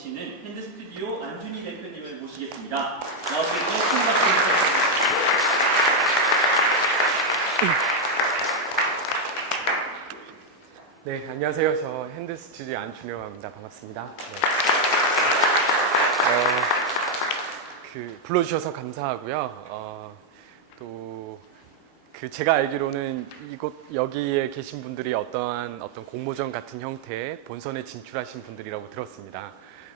계시는 핸드스튜디오 안준희 대표님을 모시겠습니다. 나와주셔서 큰 박수 부탁드립니다. 네, 안녕하세요. 저 핸드스튜디오 안준희라고 합니다. 반갑습니다. 네. 불러주셔서 감사하고요. 제가 알기로는 여기에 계신 분들이 어떤 공모전 같은 형태의 본선에 진출하신 분들이라고 들었습니다.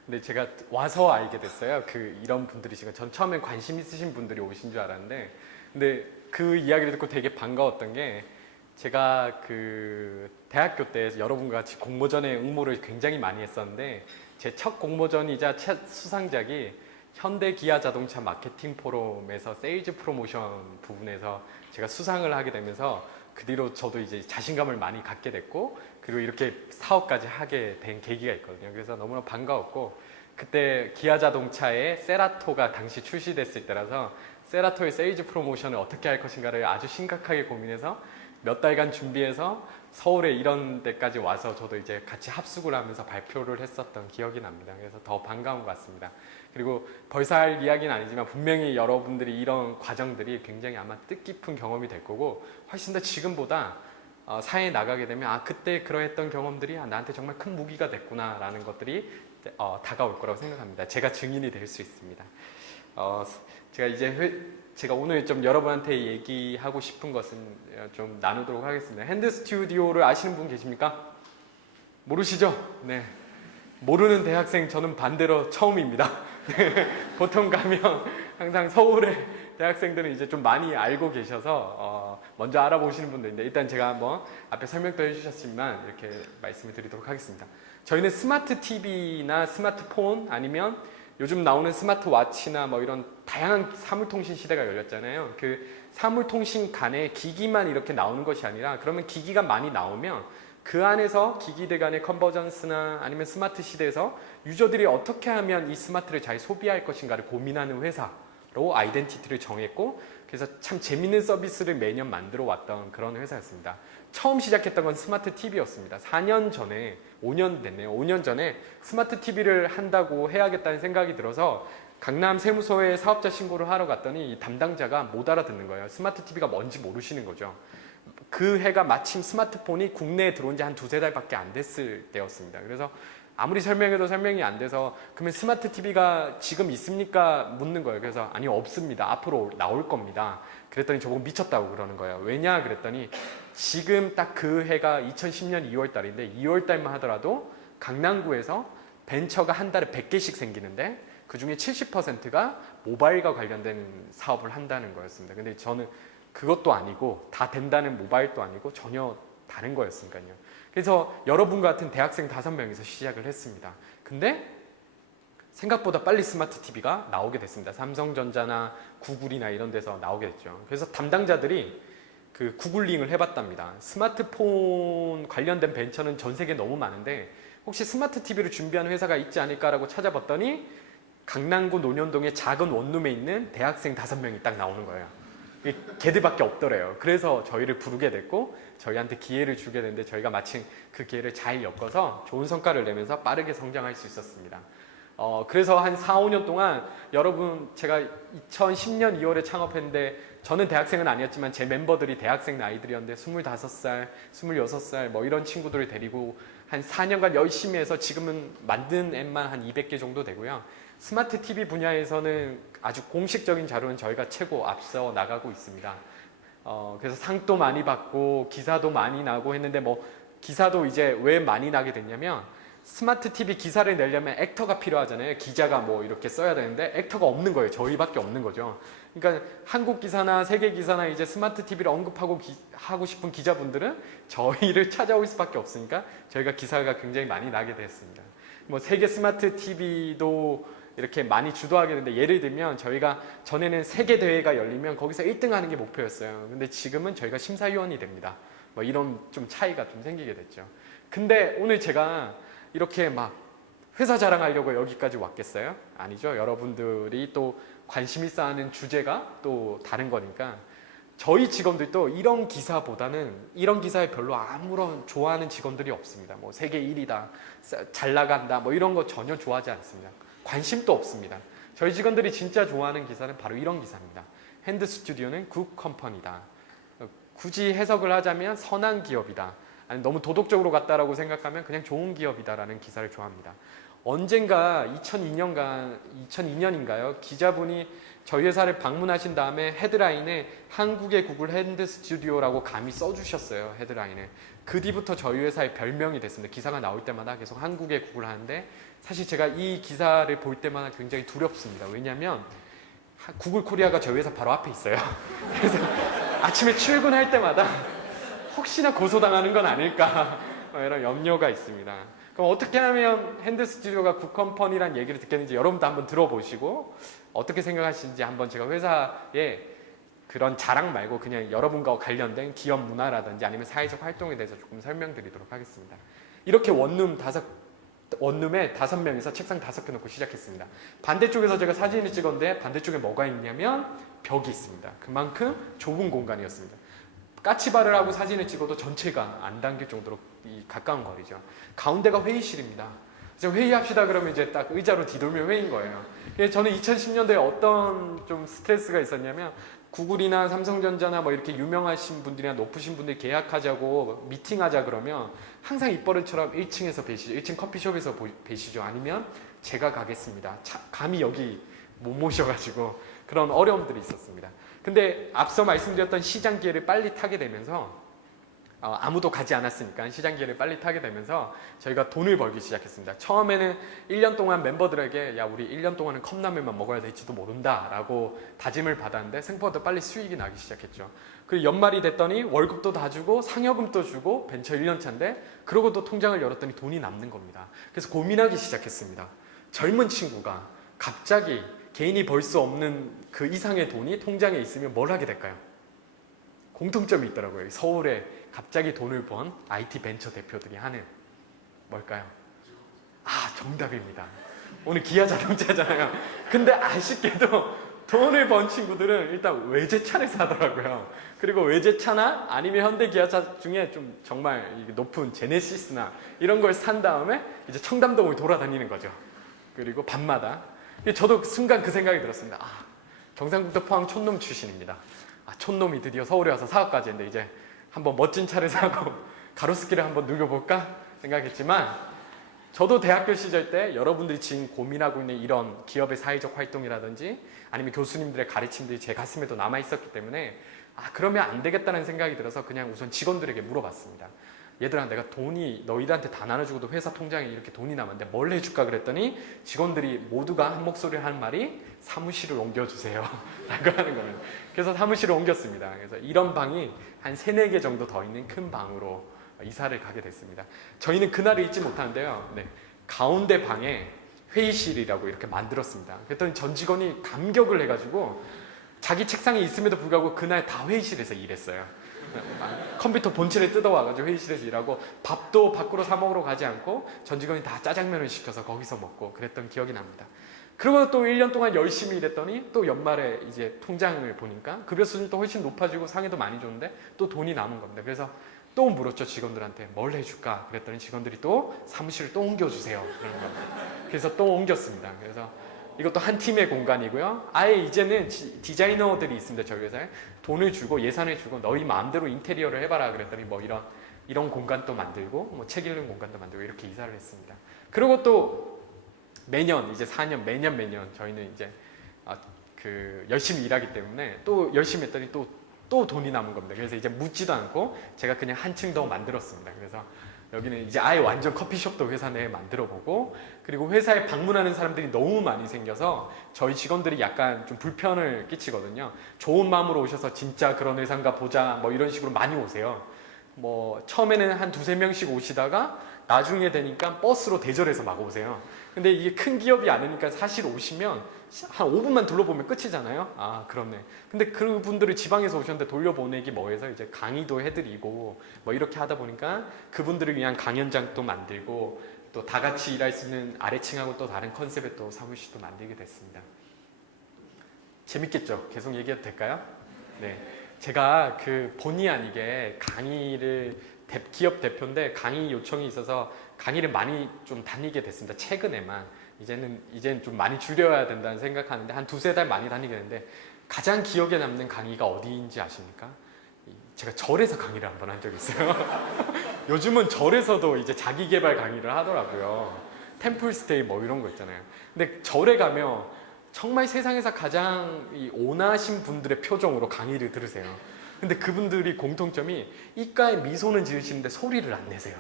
근데 제가 와서 알게 됐어요. 이런 분들이 전 처음엔 관심 있으신 분들이 오신 줄 알았는데, 근데 그 이야기를 듣고 되게 반가웠던 게, 제가 대학교 때 여러분과 같이 공모전에 응모를 굉장히 많이 했었는데, 제 첫 공모전이자 첫 수상작이 현대기아자동차 마케팅 포럼에서 세일즈 프로모션 부분에서 제가 수상을 하게 되면서, 그 뒤로 저도 이제 자신감을 많이 갖게 됐고, 그리고 이렇게 사업까지 하게 된 계기가 있거든요. 그래서 너무나 반가웠고, 그때 기아자동차의 세라토가 당시 출시됐을 때라서 세라토의 세일즈 프로모션을 어떻게 할 것인가를 아주 심각하게 고민해서 몇 달간 준비해서 서울에 이런 데까지 와서 저도 이제 같이 합숙을 하면서 발표를 했었던 기억이 납니다. 그래서 더 반가운 것 같습니다. 그리고 벌써 할 이야기는 아니지만 분명히 여러분들이 이런 과정들이 굉장히 아마 뜻깊은 경험이 될 거고, 훨씬 더 지금보다 사회에 나가게 되면 그때 그러했던 경험들이 나한테 정말 큰 무기가 됐구나 라는 것들이 다가올 거라고 생각합니다. 제가 증인이 될 수 있습니다. 제가 오늘 좀 여러분한테 얘기하고 싶은 것은 좀 나누도록 하겠습니다. 핸드스튜디오를 아시는 분 계십니까? 모르시죠? 네. 모르는 대학생 저는 반대로 처음입니다. 보통 가면 항상 서울의 대학생들은 이제 좀 많이 알고 계셔서 먼저 알아보시는 분들인데, 일단 제가 한번 앞에 설명도 해주셨지만 이렇게 말씀을 드리도록 하겠습니다. 저희는 스마트 TV나 스마트폰 아니면 요즘 나오는 스마트워치나 뭐 이런 다양한 사물통신 시대가 열렸잖아요. 그 사물통신 간에 기기만 이렇게 나오는 것이 아니라, 그러면 기기가 많이 나오면 그 안에서 기기들 간의 컨버전스나 아니면 스마트 시대에서 유저들이 어떻게 하면 이 스마트를 잘 소비할 것인가를 고민하는 회사로 아이덴티티를 정했고, 그래서 참 재밌는 서비스를 매년 만들어 왔던 그런 회사였습니다. 처음 시작했던 건 스마트 TV였습니다. 4년 전에, 5년 됐네요. 5년 전에 스마트 TV를 한다고 해야겠다는 생각이 들어서 강남 세무서에 사업자 신고를 하러 갔더니 이 담당자가 못 알아듣는 거예요. 스마트 TV가 뭔지 모르시는 거죠. 그 해가 마침 스마트폰이 국내에 들어온 지 한 두세 달밖에 안 됐을 때였습니다. 그래서 아무리 설명해도 설명이 안 돼서, 그러면 스마트 TV가 지금 있습니까? 묻는 거예요. 그래서 아니요, 없습니다. 앞으로 나올 겁니다. 그랬더니 저보고 미쳤다고 그러는 거예요. 왜냐? 그랬더니 지금 딱 그 해가 2010년 2월 달인데 2월 달만 하더라도 강남구에서 벤처가 한 달에 100개씩 생기는데 그 중에 70%가 모바일과 관련된 사업을 한다는 거였습니다. 근데 저는 그것도 아니고, 다 된다는 모바일도 아니고 전혀 다른 거였으니까요. 그래서 여러분 같은 대학생 5명이서 시작을 했습니다. 근데 생각보다 빨리 스마트 TV가 나오게 됐습니다. 삼성전자나 구글이나 이런 데서 나오게 됐죠. 그래서 담당자들이 구글링을 해봤답니다. 스마트폰 관련된 벤처는 전 세계에 너무 많은데 혹시 스마트 TV를 준비하는 회사가 있지 않을까라고 찾아봤더니 강남구 논현동의 작은 원룸에 있는 대학생 5명이 딱 나오는 거예요. 걔들밖에 없더래요. 그래서 저희를 부르게 됐고 저희한테 기회를 주게 됐는데, 저희가 마침 그 기회를 잘 엮어서 좋은 성과를 내면서 빠르게 성장할 수 있었습니다. 그래서 한 4, 5년 동안 여러분, 제가 2010년 2월에 창업했는데 저는 대학생은 아니었지만 제 멤버들이 대학생 나이들이었는데 25살, 26살 뭐 이런 친구들을 데리고 한 4년간 열심히 해서 지금은 만든 앱만 한 200개 정도 되고요. 스마트 TV 분야에서는 아주 공식적인 자료는 저희가 최고 앞서 나가고 있습니다. 그래서 상도 많이 받고 기사도 많이 나고 했는데, 기사도 이제 왜 많이 나게 됐냐면, 스마트 TV 기사를 내려면 액터가 필요하잖아요. 기자가 이렇게 써야 되는데 액터가 없는 거예요. 저희밖에 없는 거죠. 그러니까 한국 기사나 세계 기사나 이제 스마트 TV를 언급하고 하고 싶은 기자분들은 저희를 찾아올 수밖에 없으니까 저희가 기사가 굉장히 많이 나게 됐습니다. 세계 스마트 TV도 이렇게 많이 주도하게 되는데, 예를 들면 저희가 전에는 세계 대회가 열리면 거기서 1등 하는 게 목표였어요. 근데 지금은 저희가 심사위원이 됩니다. 이런 좀 차이가 좀 생기게 됐죠. 근데 오늘 제가 이렇게 회사 자랑하려고 여기까지 왔겠어요? 아니죠. 여러분들이 또 관심 있어 하는 주제가 또 다른 거니까 저희 직원들도 이런 기사보다는 이런 기사에 별로 아무런 좋아하는 직원들이 없습니다. 뭐 세계 1위다, 잘 나간다, 뭐 이런 거 전혀 좋아하지 않습니다. 관심도 없습니다. 저희 직원들이 진짜 좋아하는 기사는 바로 이런 기사입니다. 핸드 스튜디오는 굿 컴퍼니다. 굳이 해석을 하자면 선한 기업이다. 아니 너무 도덕적으로 갔다라고 생각하면 그냥 좋은 기업이다라는 기사를 좋아합니다. 언젠가 2002년인가요? 기자분이 저희 회사를 방문하신 다음에 헤드라인에 한국의 구글 핸드 스튜디오라고 감히 써주셨어요. 헤드라인에. 그 뒤부터 저희 회사의 별명이 됐습니다. 기사가 나올 때마다 계속 한국의 구글 하는데 사실 제가 이 기사를 볼 때마다 굉장히 두렵습니다. 왜냐하면 구글 코리아가 저희 회사 바로 앞에 있어요. 그래서 아침에 출근할 때마다 혹시나 고소당하는 건 아닐까 이런 염려가 있습니다. 그럼 어떻게 하면 핸드 스튜디오가 굿컴퍼니라는 얘기를 듣겠는지 여러분도 한번 들어보시고 어떻게 생각하시는지 한번 제가 회사에 그런 자랑 말고 그냥 여러분과 관련된 기업 문화라든지 아니면 사회적 활동에 대해서 조금 설명드리도록 하겠습니다. 이렇게 원룸에 5명이서 책상 5개 놓고 시작했습니다. 반대쪽에서 제가 사진을 찍었는데 반대쪽에 뭐가 있냐면 벽이 있습니다. 그만큼 좁은 공간이었습니다. 까치발을 하고 사진을 찍어도 전체가 안 담길 정도로 가까운 거리죠. 가운데가 회의실입니다. 그래서 회의합시다 그러면 이제 딱 의자로 뒤돌면 회의인 거예요. 그래서 저는 2010년도에 어떤 좀 스트레스가 있었냐면 구글이나 삼성전자나 뭐 이렇게 유명하신 분들이나 높으신 분들이 계약하자고 미팅하자 그러면 항상 입버릇처럼 1층에서 뵈시죠. 1층 커피숍에서 뵈시죠. 아니면 제가 가겠습니다. 감히 여기 못 모셔가지고 그런 어려움들이 있었습니다. 근데 앞서 말씀드렸던 시장 기회를 빨리 타게 되면서 아무도 가지 않았으니까 시장 기회를 빨리 타게 되면서 저희가 돈을 벌기 시작했습니다. 처음에는 1년 동안 멤버들에게 야 우리 1년 동안은 컵라면만 먹어야 될지도 모른다 라고 다짐을 받았는데 생각보다 빨리 수익이 나기 시작했죠. 그리고 연말이 됐더니 월급도 다 주고 상여금도 주고 벤처 1년 차인데 그러고 또 통장을 열었더니 돈이 남는 겁니다. 그래서 고민하기 시작했습니다. 젊은 친구가 갑자기 개인이 벌 수 없는 그 이상의 돈이 통장에 있으면 뭘 하게 될까요? 공통점이 있더라고요. 서울에 갑자기 돈을 번 IT 벤처 대표들이 하는 뭘까요? 정답입니다. 오늘 기아 자동차잖아요. 근데 아쉽게도 돈을 번 친구들은 일단 외제차를 사더라고요. 그리고 외제차나 아니면 현대 기아차 중에 좀 정말 높은 제네시스나 이런 걸 산 다음에 이제 청담동을 돌아다니는 거죠. 그리고 밤마다 저도 순간 그 생각이 들었습니다. 경상북도 포항 촌놈 출신입니다. 촌놈이 드디어 서울에 와서 사업까지 했는데 이제 한번 멋진 차를 사고 가로수길을 한번 누벼볼까 생각했지만 저도 대학교 시절 때 여러분들이 지금 고민하고 있는 이런 기업의 사회적 활동이라든지 아니면 교수님들의 가르침들이 제 가슴에도 남아있었기 때문에 그러면 안 되겠다는 생각이 들어서 그냥 우선 직원들에게 물어봤습니다. 얘들아 내가 돈이 너희들한테 다 나눠주고도 회사 통장에 이렇게 돈이 남았는데 뭘 해줄까 그랬더니 직원들이 모두가 한 목소리를 하는 말이 사무실을 옮겨주세요 라고 하는 거예요. 그래서 사무실을 옮겼습니다. 그래서 이런 방이 한 3, 4개 정도 더 있는 큰 방으로 이사를 가게 됐습니다. 저희는 그날을 잊지 못하는데요. 가운데 방에 회의실이라고 이렇게 만들었습니다. 그랬더니 전 직원이 감격을 해가지고 자기 책상에 있음에도 불구하고 그날 다 회의실에서 일했어요. 컴퓨터 본체를 뜯어와가지고 회의실에서 일하고 밥도 밖으로 사 먹으러 가지 않고 전 직원이 다 짜장면을 시켜서 거기서 먹고 그랬던 기억이 납니다. 그리고 또 1년 동안 열심히 일했더니 또 연말에 이제 통장을 보니까 급여 수준도 훨씬 높아지고 상해도 많이 줬는데 또 돈이 남은 겁니다. 그래서 또 물었죠. 직원들한테 뭘 해줄까 그랬더니 직원들이 또 사무실을 또 옮겨주세요 그러는 겁니다. 그래서 또 옮겼습니다. 그래서 이것도 한 팀의 공간이고요. 아예 이제는 디자이너들이 있습니다. 저희 회사에 돈을 주고 예산을 주고 너희 마음대로 인테리어를 해봐라 그랬더니 뭐 이런 공간도 만들고 뭐 책 읽는 공간도 만들고 이렇게 이사를 했습니다. 그리고 또 매년 이제 4년 매년 저희는 이제 열심히 일하기 때문에 또 열심히 했더니 또 돈이 남은 겁니다. 그래서 이제 묻지도 않고 제가 그냥 한층 더 만들었습니다. 그래서 여기는 이제 아예 완전 커피숍도 회사 내에 만들어 보고 그리고 회사에 방문하는 사람들이 너무 많이 생겨서 저희 직원들이 약간 좀 불편을 끼치거든요. 좋은 마음으로 오셔서 진짜 그런 회사인가 보자 뭐 이런 식으로 많이 오세요. 뭐 처음에는 한 2, 3명씩 오시다가 나중에 되니까 버스로 대절해서 막 오세요. 근데 이게 큰 기업이 아니니까 사실 오시면 한 5분만 둘러보면 끝이잖아요. 그렇네. 근데 그분들을 지방에서 오셨는데 돌려보내기 뭐해서 이제 강의도 해드리고 뭐 이렇게 하다 보니까 그분들을 위한 강연장도 만들고 또 다 같이 일할 수 있는 아래층하고 또 다른 컨셉의 또 사무실도 만들게 됐습니다. 재밌겠죠? 계속 얘기해도 될까요? 네. 제가 그 본의 아니게 강의를 기업 대표인데 강의 요청이 있어서 강의를 많이 좀 다니게 됐습니다. 최근에만. 이제는 좀 많이 줄여야 된다는 생각하는데 한 두세 달 많이 다니게 되는데 가장 기억에 남는 강의가 어디인지 아십니까? 제가 절에서 강의를 한 번 한 적이 있어요. 요즘은 절에서도 이제 자기 개발 강의를 하더라고요. 템플스테이 뭐 이런 거 있잖아요. 근데 절에 가면 정말 세상에서 가장 이 온화하신 분들의 표정으로 강의를 들으세요. 근데 그분들이 공통점이 입가에 미소는 지으시는데 소리를 안 내세요.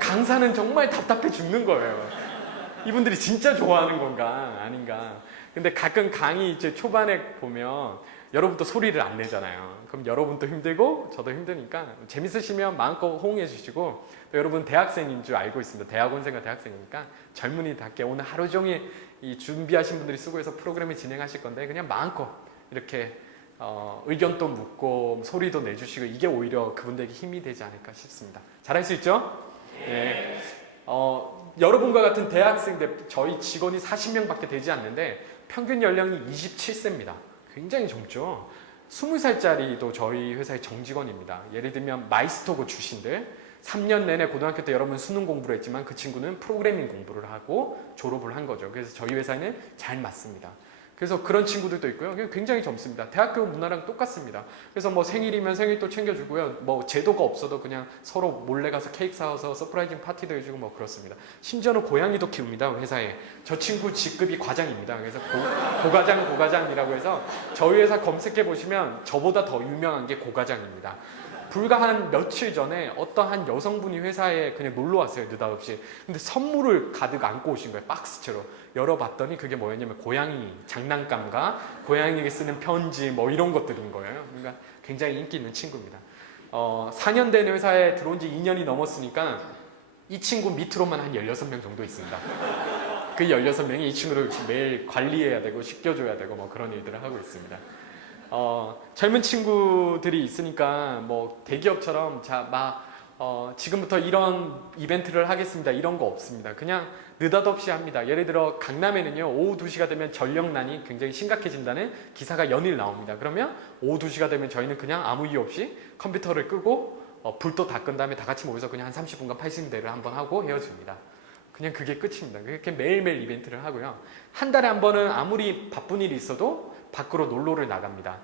강사는 정말 답답해 죽는 거예요. 이분들이 진짜 좋아하는 건가 아닌가. 근데 가끔 강의 이제 초반에 보면 여러분도 소리를 안 내잖아요. 그럼 여러분도 힘들고 저도 힘드니까 재밌으시면 마음껏 호응해 주시고, 또 여러분 대학생인 줄 알고 있습니다. 대학원생과 대학생이니까 젊은이답게 오늘 하루 종일 이 준비하신 분들이 수고해서 프로그램을 진행하실 건데 그냥 마음껏 이렇게 의견도 묻고 소리도 내주시고, 이게 오히려 그분들에게 힘이 되지 않을까 싶습니다. 잘할 수 있죠? 네. 여러분과 같은 대학생들, 저희 직원이 40명밖에 되지 않는데 평균 연령이 27세입니다. 굉장히 젊죠. 20살짜리도 저희 회사의 정직원입니다. 예를 들면 마이스토고 출신들, 3년 내내 고등학교 때 여러분 수능 공부를 했지만 그 친구는 프로그래밍 공부를 하고 졸업을 한 거죠. 그래서 저희 회사에는 잘 맞습니다. 그래서 그런 친구들도 있고요. 굉장히 젊습니다. 대학교 문화랑 똑같습니다. 그래서 뭐 생일이면 생일도 챙겨주고요. 뭐 제도가 없어도 그냥 서로 몰래 가서 케이크 사와서 서프라이징 파티도 해주고 뭐 그렇습니다. 심지어는 고양이도 키웁니다. 회사에. 저 친구 직급이 과장입니다. 그래서 고과장이라고 해서 저희 회사 검색해 보시면 저보다 더 유명한 게 고과장입니다. 불과 한 며칠 전에 어떤 한 여성분이 회사에 그냥 놀러 왔어요. 느닷없이. 근데 선물을 가득 안고 오신 거예요. 박스채로. 열어봤더니 그게 뭐였냐면 고양이 장난감과 고양이에게 쓰는 편지 뭐 이런 것들인 거예요. 그러니까 굉장히 인기 있는 친구입니다. 4년 된 회사에 들어온 지 2년이 넘었으니까 이 친구 밑으로만 한 16명 정도 있습니다. 그 16명이 이 친구를 매일 관리해야 되고 씻겨줘야 되고 뭐 그런 일들을 하고 있습니다. 젊은 친구들이 있으니까 뭐 대기업처럼 지금부터 이런 이벤트를 하겠습니다 이런 거 없습니다. 그냥 느닷없이 합니다. 예를 들어 강남에는요 오후 2시가 되면 전력난이 굉장히 심각해진다는 기사가 연일 나옵니다. 그러면 오후 2시가 되면 저희는 그냥 아무 이유 없이 컴퓨터를 끄고 불도 다 끈 다음에 다 같이 모여서 그냥 한 30분간 80대를 한번 하고 헤어집니다. 그냥 그게 끝입니다. 그렇게 매일매일 이벤트를 하고요. 한 달에 한 번은 아무리 바쁜 일이 있어도 밖으로 놀러를 나갑니다.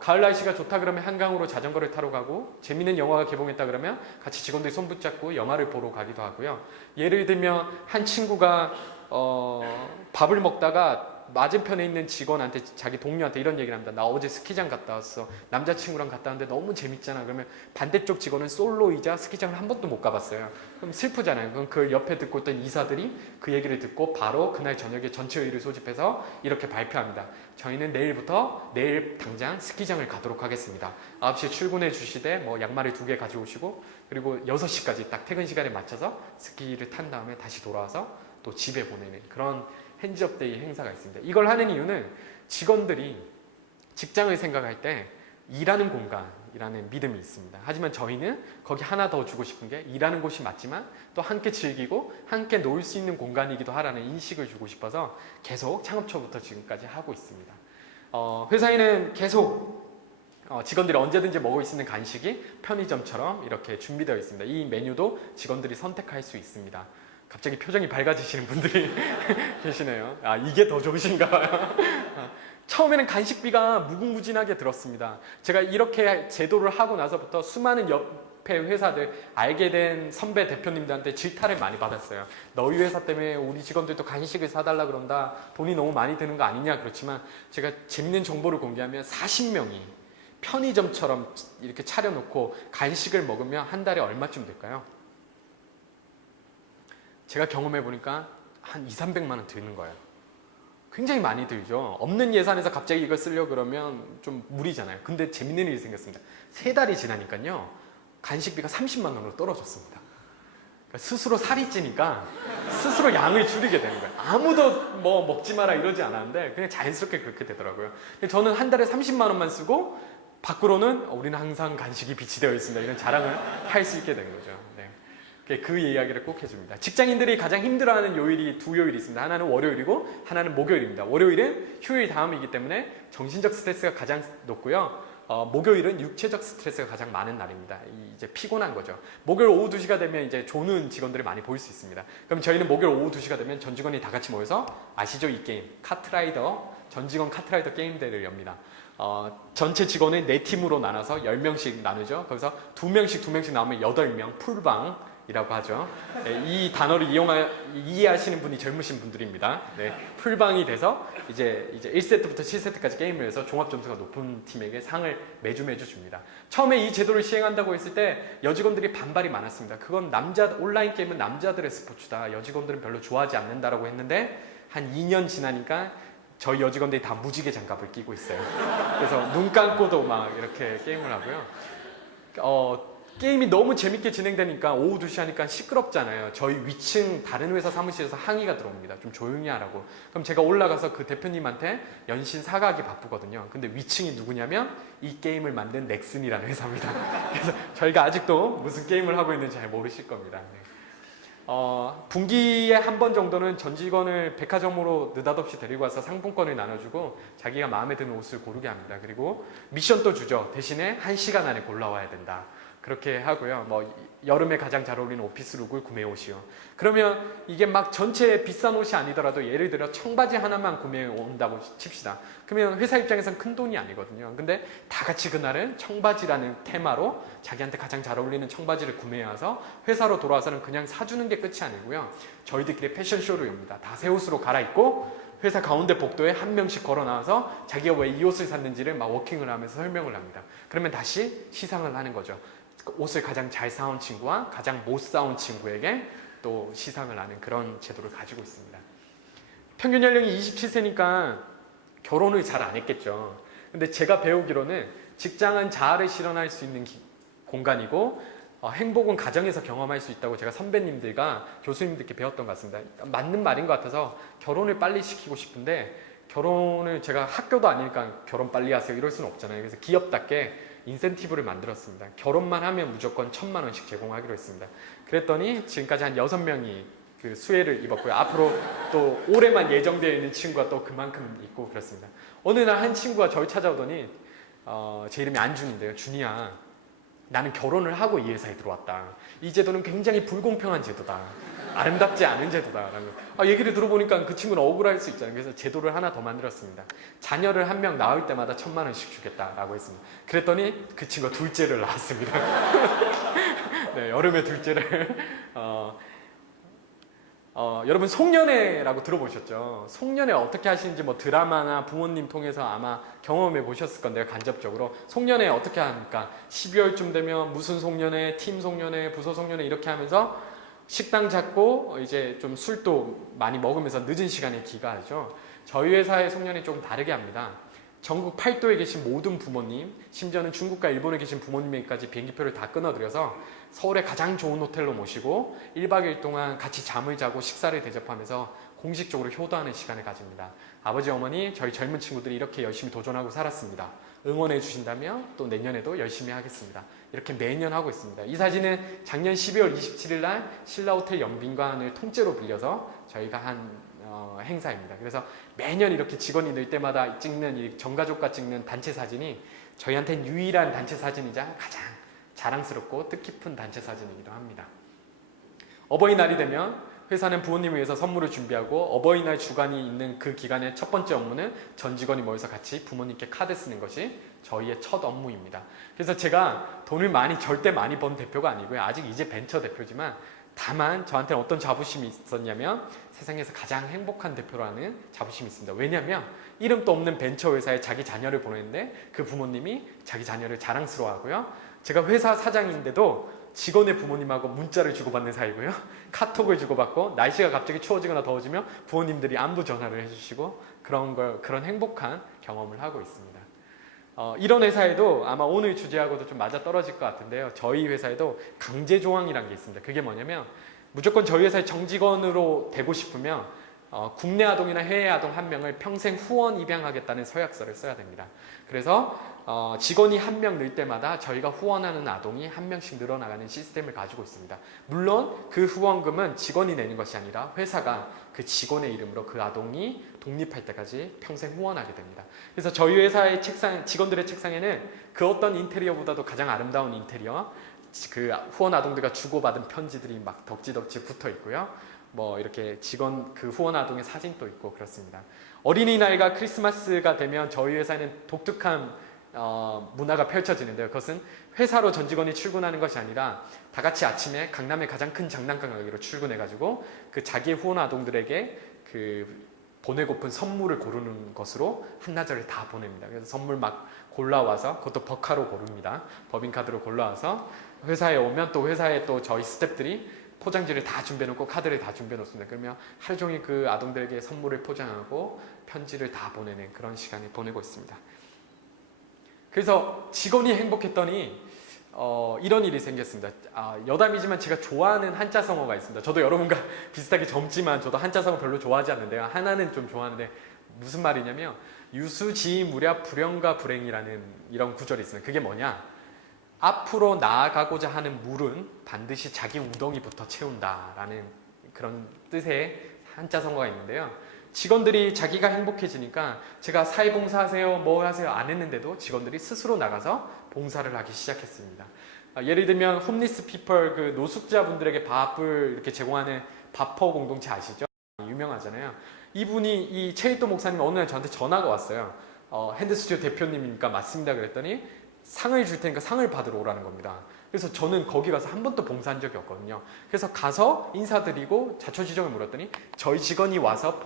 가을 날씨가 좋다 그러면 한강으로 자전거를 타러 가고, 재밌는 영화가 개봉했다 그러면 같이 직원들이 손 붙잡고 영화를 보러 가기도 하고요. 예를 들면 한 친구가 밥을 먹다가 맞은편에 있는 직원한테, 자기 동료한테 이런 얘기를 합니다. 나 어제 스키장 갔다 왔어. 남자친구랑 갔다 왔는데 너무 재밌잖아. 그러면 반대쪽 직원은 솔로이자 스키장을 한 번도 못 가봤어요. 그럼 슬프잖아요. 그럼 그 옆에 듣고 있던 이사들이 그 얘기를 듣고 바로 그날 저녁에 전체 회의를 소집해서 이렇게 발표합니다. 저희는 내일 당장 스키장을 가도록 하겠습니다. 9시에 출근해 주시되 뭐 양말을 2개 가져오시고, 그리고 6시까지 딱 퇴근 시간에 맞춰서 스키를 탄 다음에 다시 돌아와서 또 집에 보내는 그런 핸즈업데이 행사가 있습니다. 이걸 하는 이유는 직원들이 직장을 생각할 때 일하는 공간이라는 믿음이 있습니다. 하지만 저희는 거기 하나 더 주고 싶은 게 일하는 곳이 맞지만 또 함께 즐기고 함께 놀 수 있는 공간이기도 하라는 인식을 주고 싶어서 계속 창업 초부터 지금까지 하고 있습니다. 회사에는 계속 직원들이 언제든지 먹을 수 있는 간식이 편의점처럼 이렇게 준비되어 있습니다. 이 메뉴도 직원들이 선택할 수 있습니다. 갑자기 표정이 밝아지시는 분들이 계시네요. 이게 더 좋으신가 봐요. 처음에는 간식비가 무궁무진하게 들었습니다. 제가 이렇게 제도를 하고 나서부터 수많은 옆에 회사들, 알게 된 선배 대표님들한테 질타를 많이 받았어요. 너희 회사 때문에 우리 직원들도 간식을 사달라 그런다. 돈이 너무 많이 드는 거 아니냐. 그렇지만 제가 재밌는 정보를 공개하면 40명이 편의점처럼 이렇게 차려놓고 간식을 먹으면 한 달에 얼마쯤 될까요? 제가 경험해 보니까 한 200~300만 원 드는 거예요. 굉장히 많이 들죠. 없는 예산에서 갑자기 이걸 쓰려고 그러면 좀 무리잖아요. 근데 재밌는 일이 생겼습니다. 3달이 지나니까요, 간식비가 30만 원으로 떨어졌습니다. 그러니까 스스로 살이 찌니까 스스로 양을 줄이게 되는 거예요. 아무도 뭐 먹지 마라 이러지 않았는데 그냥 자연스럽게 그렇게 되더라고요. 저는 한 달에 30만 원만 쓰고 밖으로는 우리는 항상 간식이 비치되어 있습니다. 이런 자랑을 할 수 있게 된 거죠. 네. 그 이야기를 꼭 해줍니다. 직장인들이 가장 힘들어하는 요일이 2요일이 있습니다. 하나는 월요일이고 하나는 목요일입니다. 월요일은 휴일 다음이기 때문에 정신적 스트레스가 가장 높고요. 목요일은 육체적 스트레스가 가장 많은 날입니다. 이제 피곤한 거죠. 목요일 오후 2시가 되면 이제 조는 직원들을 많이 보일 수 있습니다. 그럼 저희는 목요일 오후 2시가 되면 전 직원이 다 같이 모여서 아시죠? 이 게임 카트라이더 전 직원 카트라이더 게임 대회를 엽니다. 전체 직원을 4팀으로 나눠서 10명씩 나누죠. 거기서 2명씩 나오면 8명 풀방이라고 하죠. 네, 이 단어를 이해하시는 분이 젊으신 분들입니다. 네, 풀방이 돼서 이제 1세트부터 7세트까지 게임을 해서 종합 점수가 높은 팀에게 상을 매주 줍니다. 처음에 이 제도를 시행한다고 했을 때 여직원들이 반발이 많았습니다. 그건 온라인 게임은 남자들의 스포츠다. 여직원들은 별로 좋아하지 않는다라고 했는데 한 2년 지나니까 저희 여직원들이 다 무지개 장갑을 끼고 있어요. 그래서 눈 감고도 막 이렇게 게임을 하고요. 게임이 너무 재밌게 진행되니까 오후 2시 하니까 시끄럽잖아요. 저희 위층 다른 회사 사무실에서 항의가 들어옵니다. 좀 조용히 하라고. 그럼 제가 올라가서 그 대표님한테 연신 사과하기 바쁘거든요. 근데 위층이 누구냐면 이 게임을 만든 넥슨이라는 회사입니다. 그래서 저희가 아직도 무슨 게임을 하고 있는지 잘 모르실 겁니다. 네. 분기에 한 번 정도는 전 직원을 백화점으로 느닷없이 데리고 와서 상품권을 나눠주고 자기가 마음에 드는 옷을 고르게 합니다. 그리고 미션도 주죠. 대신에 1시간 안에 골라와야 된다. 그렇게 하고요. 여름에 가장 잘 어울리는 오피스룩을 구매해 오시오. 그러면 이게 막 전체 비싼 옷이 아니더라도 예를 들어 청바지 하나만 구매해 온다고 칩시다. 그러면 회사 입장에선 큰 돈이 아니거든요. 근데 다 같이 그날은 청바지라는 테마로 자기한테 가장 잘 어울리는 청바지를 구매해 와서 회사로 돌아와서는 그냥 사주는 게 끝이 아니고요. 저희들끼리 패션쇼를 엽니다. 다 새 옷으로 갈아입고 회사 가운데 복도에 한 명씩 걸어 나와서 자기가 왜 이 옷을 샀는지를 막 워킹을 하면서 설명을 합니다. 그러면 다시 시상을 하는 거죠. 옷을 가장 잘 사온 친구와 가장 못 사온 친구에게 또 시상을 하는 그런 제도를 가지고 있습니다. 평균 연령이 27세니까 결혼을 잘 안 했겠죠. 근데 제가 배우기로는 직장은 자아를 실현할 수 있는 공간이고 행복은 가정에서 경험할 수 있다고 제가 선배님들과 교수님들께 배웠던 것 같습니다. 맞는 말인 것 같아서 결혼을 빨리 시키고 싶은데 결혼을 제가 학교도 아니니까 결혼 빨리 하세요 이럴 수는 없잖아요. 그래서 기업답게 인센티브를 만들었습니다. 결혼만 하면 무조건 1,000만 원씩 제공하기로 했습니다. 그랬더니 지금까지 한 6명이 그 수혜를 입었고요. 앞으로 또 올해만 예정되어 있는 친구가 또 그만큼 있고 그렇습니다. 어느 날 한 친구가 저를 찾아오더니 제 이름이 안준인데요. 준이야, 나는 결혼을 하고 이 회사에 들어왔다. 이 제도는 굉장히 불공평한 제도다. 아름답지 않은 제도다라고 얘기를 들어보니까 그 친구는 억울할 수 있잖아요. 그래서 제도를 하나 더 만들었습니다. 자녀를 한 명 낳을 때마다 1,000만 원씩 주겠다라고 했습니다. 그랬더니 그 친구가 둘째를 낳았습니다. 네, 여름에 둘째를 여러분 송년회라고 들어보셨죠? 송년회 어떻게 하시는지 드라마나 부모님 통해서 아마 경험해 보셨을 건데요. 간접적으로 송년회 어떻게 합니까? 12월쯤 되면 무슨 송년회, 팀 송년회, 부서 송년회 이렇게 하면서 식당 잡고 이제 좀 술도 많이 먹으면서 늦은 시간에 귀가하죠. 저희 회사의 송년회 조금 다르게 합니다. 전국 8도에 계신 모든 부모님, 심지어는 중국과 일본에 계신 부모님에게까지 비행기표를 다 끊어드려서 서울의 가장 좋은 호텔로 모시고 1박 2일 동안 같이 잠을 자고 식사를 대접하면서 공식적으로 효도하는 시간을 가집니다. 아버지, 어머니, 저희 젊은 친구들이 이렇게 열심히 도전하고 살았습니다. 응원해 주신다면 또 내년에도 열심히 하겠습니다. 이렇게 매년 하고 있습니다. 이 사진은 작년 12월 27일 날 신라호텔 영빈관을 통째로 빌려서 저희가 한 행사입니다. 그래서 매년 이렇게 직원이 늘 때마다 찍는 이 전가족과 찍는 단체 사진이 저희한테는 유일한 단체 사진이자 가장 자랑스럽고 뜻깊은 단체 사진이기도 합니다. 어버이날이 되면 회사는 부모님을 위해서 선물을 준비하고 어버이날 주간이 있는 그 기간의 첫 번째 업무는 전 직원이 모여서 같이 부모님께 카드 쓰는 것이 저희의 첫 업무입니다. 그래서 제가 돈을 절대 많이 번 대표가 아니고요. 아직 이제 벤처 대표지만 다만 저한테는 어떤 자부심이 있었냐면 세상에서 가장 행복한 대표라는 자부심이 있습니다. 왜냐하면 이름도 없는 벤처 회사에 자기 자녀를 보냈는데 그 부모님이 자기 자녀를 자랑스러워하고요. 제가 회사 사장인데도 직원의 부모님하고 문자를 주고받는 사이고요. 카톡을 주고받고 날씨가 갑자기 추워지거나 더워지면 부모님들이 안부 전화를 해주시고 그런 행복한 경험을 하고 있습니다. 이런 회사에도 아마 오늘 주제하고도 좀 맞아 떨어질 것 같은데요. 저희 회사에도 강제 조항이라는 게 있습니다. 그게 뭐냐면 무조건 저희 회사의 정직원으로 되고 싶으면 국내 아동이나 해외 아동 한 명을 평생 후원 입양하겠다는 서약서를 써야 됩니다. 그래서 직원이 한 명 늘 때마다 저희가 후원하는 아동이 한 명씩 늘어나가는 시스템을 가지고 있습니다. 물론 그 후원금은 직원이 내는 것이 아니라 회사가 그 직원의 이름으로 그 아동이 독립할 때까지 평생 후원하게 됩니다. 그래서 저희 회사의 직원들의 책상에는 그 어떤 인테리어보다도 가장 아름다운 인테리어, 그 후원 아동들과 주고받은 편지들이 막 덕지덕지 붙어 있고요. 뭐 이렇게 직원 그 후원 아동의 사진도 있고 그렇습니다. 어린이날과 크리스마스가 되면 저희 회사는 독특한 문화가 펼쳐지는데요. 그것은 회사로 전 직원이 출근하는 것이 아니라 다 같이 아침에 강남의 가장 큰 장난감 가게로 출근해가지고 그 자기의 후원 아동들에게 그 보내고픈 선물을 고르는 것으로 한나절을 다 보냅니다. 그래서 선물 막 골라와서 그것도 버카로 고릅니다. 법인카드로 골라와서 회사에 오면 또 회사에 또 저희 스태프들이 포장지를 다 준비해놓고 카드를 다 준비해놓습니다. 그러면 하루 종일 그 아동들에게 선물을 포장하고 편지를 다 보내는 그런 시간을 보내고 있습니다. 그래서 직원이 행복했더니 이런 일이 생겼습니다. 여담이지만 제가 좋아하는 한자성어가 있습니다. 저도 여러분과 비슷하게 젊지만 저도 한자성어 별로 좋아하지 않는데요. 하나는 좀 좋아하는데 무슨 말이냐면 유수지무랴 불영과 불행이라는 이런 구절이 있습니다. 그게 뭐냐? 앞으로 나아가고자 하는 물은 반드시 자기 웅덩이부터 채운다라는 그런 뜻의 한자성어가 있는데요. 직원들이 자기가 행복해지니까 제가 사회봉사하세요, 뭐 하세요 안 했는데도 직원들이 스스로 나가서 봉사를 하기 시작했습니다. 예를 들면 홈리스 피플, 그 노숙자분들에게 밥을 이렇게 제공하는 바퍼 공동체 아시죠? 유명하잖아요. 이분이 이 체이토 목사님 어느 날 저한테 전화가 왔어요. 핸드스튜디오 대표님이니까 맞습니다 그랬더니 상을 줄 테니까 상을 받으러 오라는 겁니다. 그래서 저는 거기 가서 한 번도 봉사한 적이 없거든요. 그래서 가서 인사드리고 자초지종을 물었더니 저희 직원들이 와서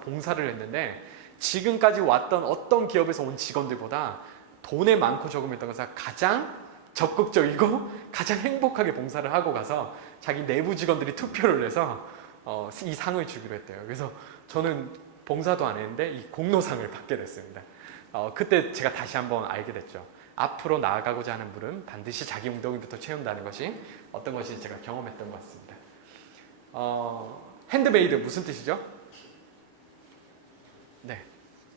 봉사를 했는데 지금까지 왔던 어떤 기업에서 온 직원들보다 돈에 많고 적음에 따라서 가장 적극적이고 가장 행복하게 봉사를 하고 가서 자기 내부 직원들이 투표를 해서 이 상을 주기로 했대요. 그래서 저는 봉사도 안 했는데 이 공로상을 받게 됐습니다. 그때 제가 다시 한번 알게 됐죠. 앞으로 나아가고자 하는 물은 반드시 자기 웅덩이부터 채운다는 것이 어떤 것인지 제가 경험했던 것 같습니다. 핸드메이드 무슨 뜻이죠? 네,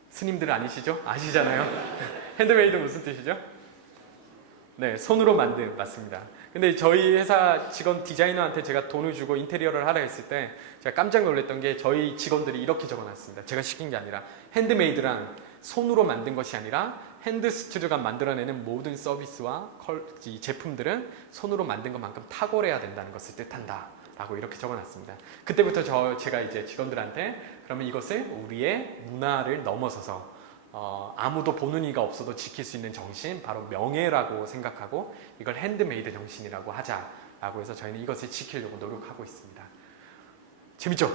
스님들 아니시죠? 아시잖아요. 핸드메이드 무슨 뜻이죠? 네, 손으로 만든, 맞습니다. 근데 저희 회사 직원 디자이너한테 제가 돈을 주고 인테리어를 하라 했을 때 제가 깜짝 놀랐던 게 저희 직원들이 이렇게 적어놨습니다. 제가 시킨 게 아니라 핸드메이드란 손으로 만든 것이 아니라 핸드 스튜디오가 만들어내는 모든 서비스와 제품들은 손으로 만든 것만큼 탁월해야 된다는 것을 뜻한다 라고 이렇게 적어놨습니다. 그때부터 제가 이제 직원들한테 그러면 이것을 우리의 문화를 넘어서서 아무도 보는 이가 없어도 지킬 수 있는 정신, 바로 명예라고 생각하고 이걸 핸드메이드 정신이라고 하자라고 해서 저희는 이것을 지키려고 노력하고 있습니다. 재밌죠?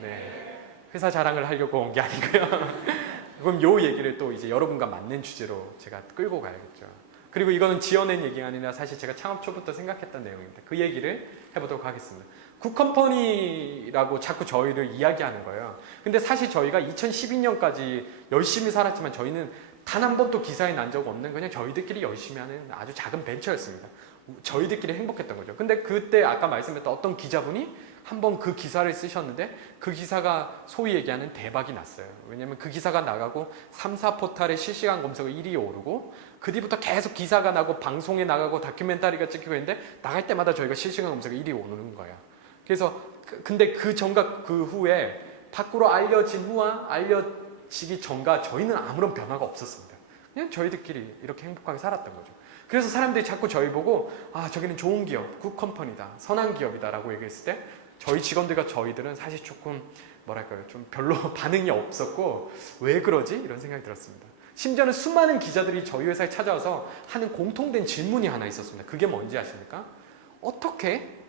네. 회사 자랑을 하려고 온 게 아니고요. 그럼 요 얘기를 또 이제 여러분과 맞는 주제로 제가 끌고 가야겠죠. 그리고 이거는 지어낸 얘기가 아니라 사실 제가 창업 초부터 생각했던 내용입니다. 그 얘기를 해보도록 하겠습니다. 굿컴퍼니라고 자꾸 저희를 이야기하는 거예요. 근데 사실 저희가 2012년까지 열심히 살았지만 저희는 단 한 번도 기사에 난 적 없는 그냥 저희들끼리 열심히 하는 아주 작은 벤처였습니다. 저희들끼리 행복했던 거죠. 근데 그때 아까 말씀했던 어떤 기자분이 한번 그 기사를 쓰셨는데 그 기사가 소위 얘기하는 대박이 났어요. 왜냐면 그 기사가 나가고 3사 포탈의 실시간 검색어 1위에 오르고 그 뒤부터 계속 기사가 나고 방송에 나가고 다큐멘터리가 찍히고 있는데 나갈 때마다 저희가 실시간 검색어 1위에 오르는 거예요. 그래서 근데 그 전과 그 후에 밖으로 알려지기 전과 저희는 아무런 변화가 없었습니다. 그냥 저희들끼리 이렇게 행복하게 살았던 거죠. 그래서 사람들이 자꾸 저희 보고 저기는 좋은 기업, 굿컴퍼니다, 선한 기업이다 라고 얘기했을 때 저희 직원들과 저희들은 사실 조금 뭐랄까요, 좀 별로 반응이 없었고 왜 그러지? 이런 생각이 들었습니다. 심지어는 수많은 기자들이 저희 회사에 찾아와서 하는 공통된 질문이 하나 있었습니다. 그게 뭔지 아십니까? 어떻게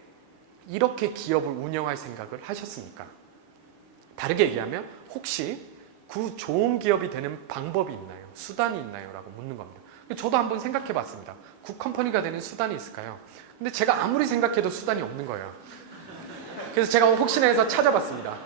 이렇게 기업을 운영할 생각을 하셨습니까? 다르게 얘기하면 혹시 그 좋은 기업이 되는 방법이 있나요? 수단이 있나요? 라고 묻는 겁니다. 저도 한번 생각해 봤습니다. 굿컴퍼니가 되는 수단이 있을까요? 근데 제가 아무리 생각해도 수단이 없는 거예요. 그래서 제가 혹시나 해서 찾아봤습니다.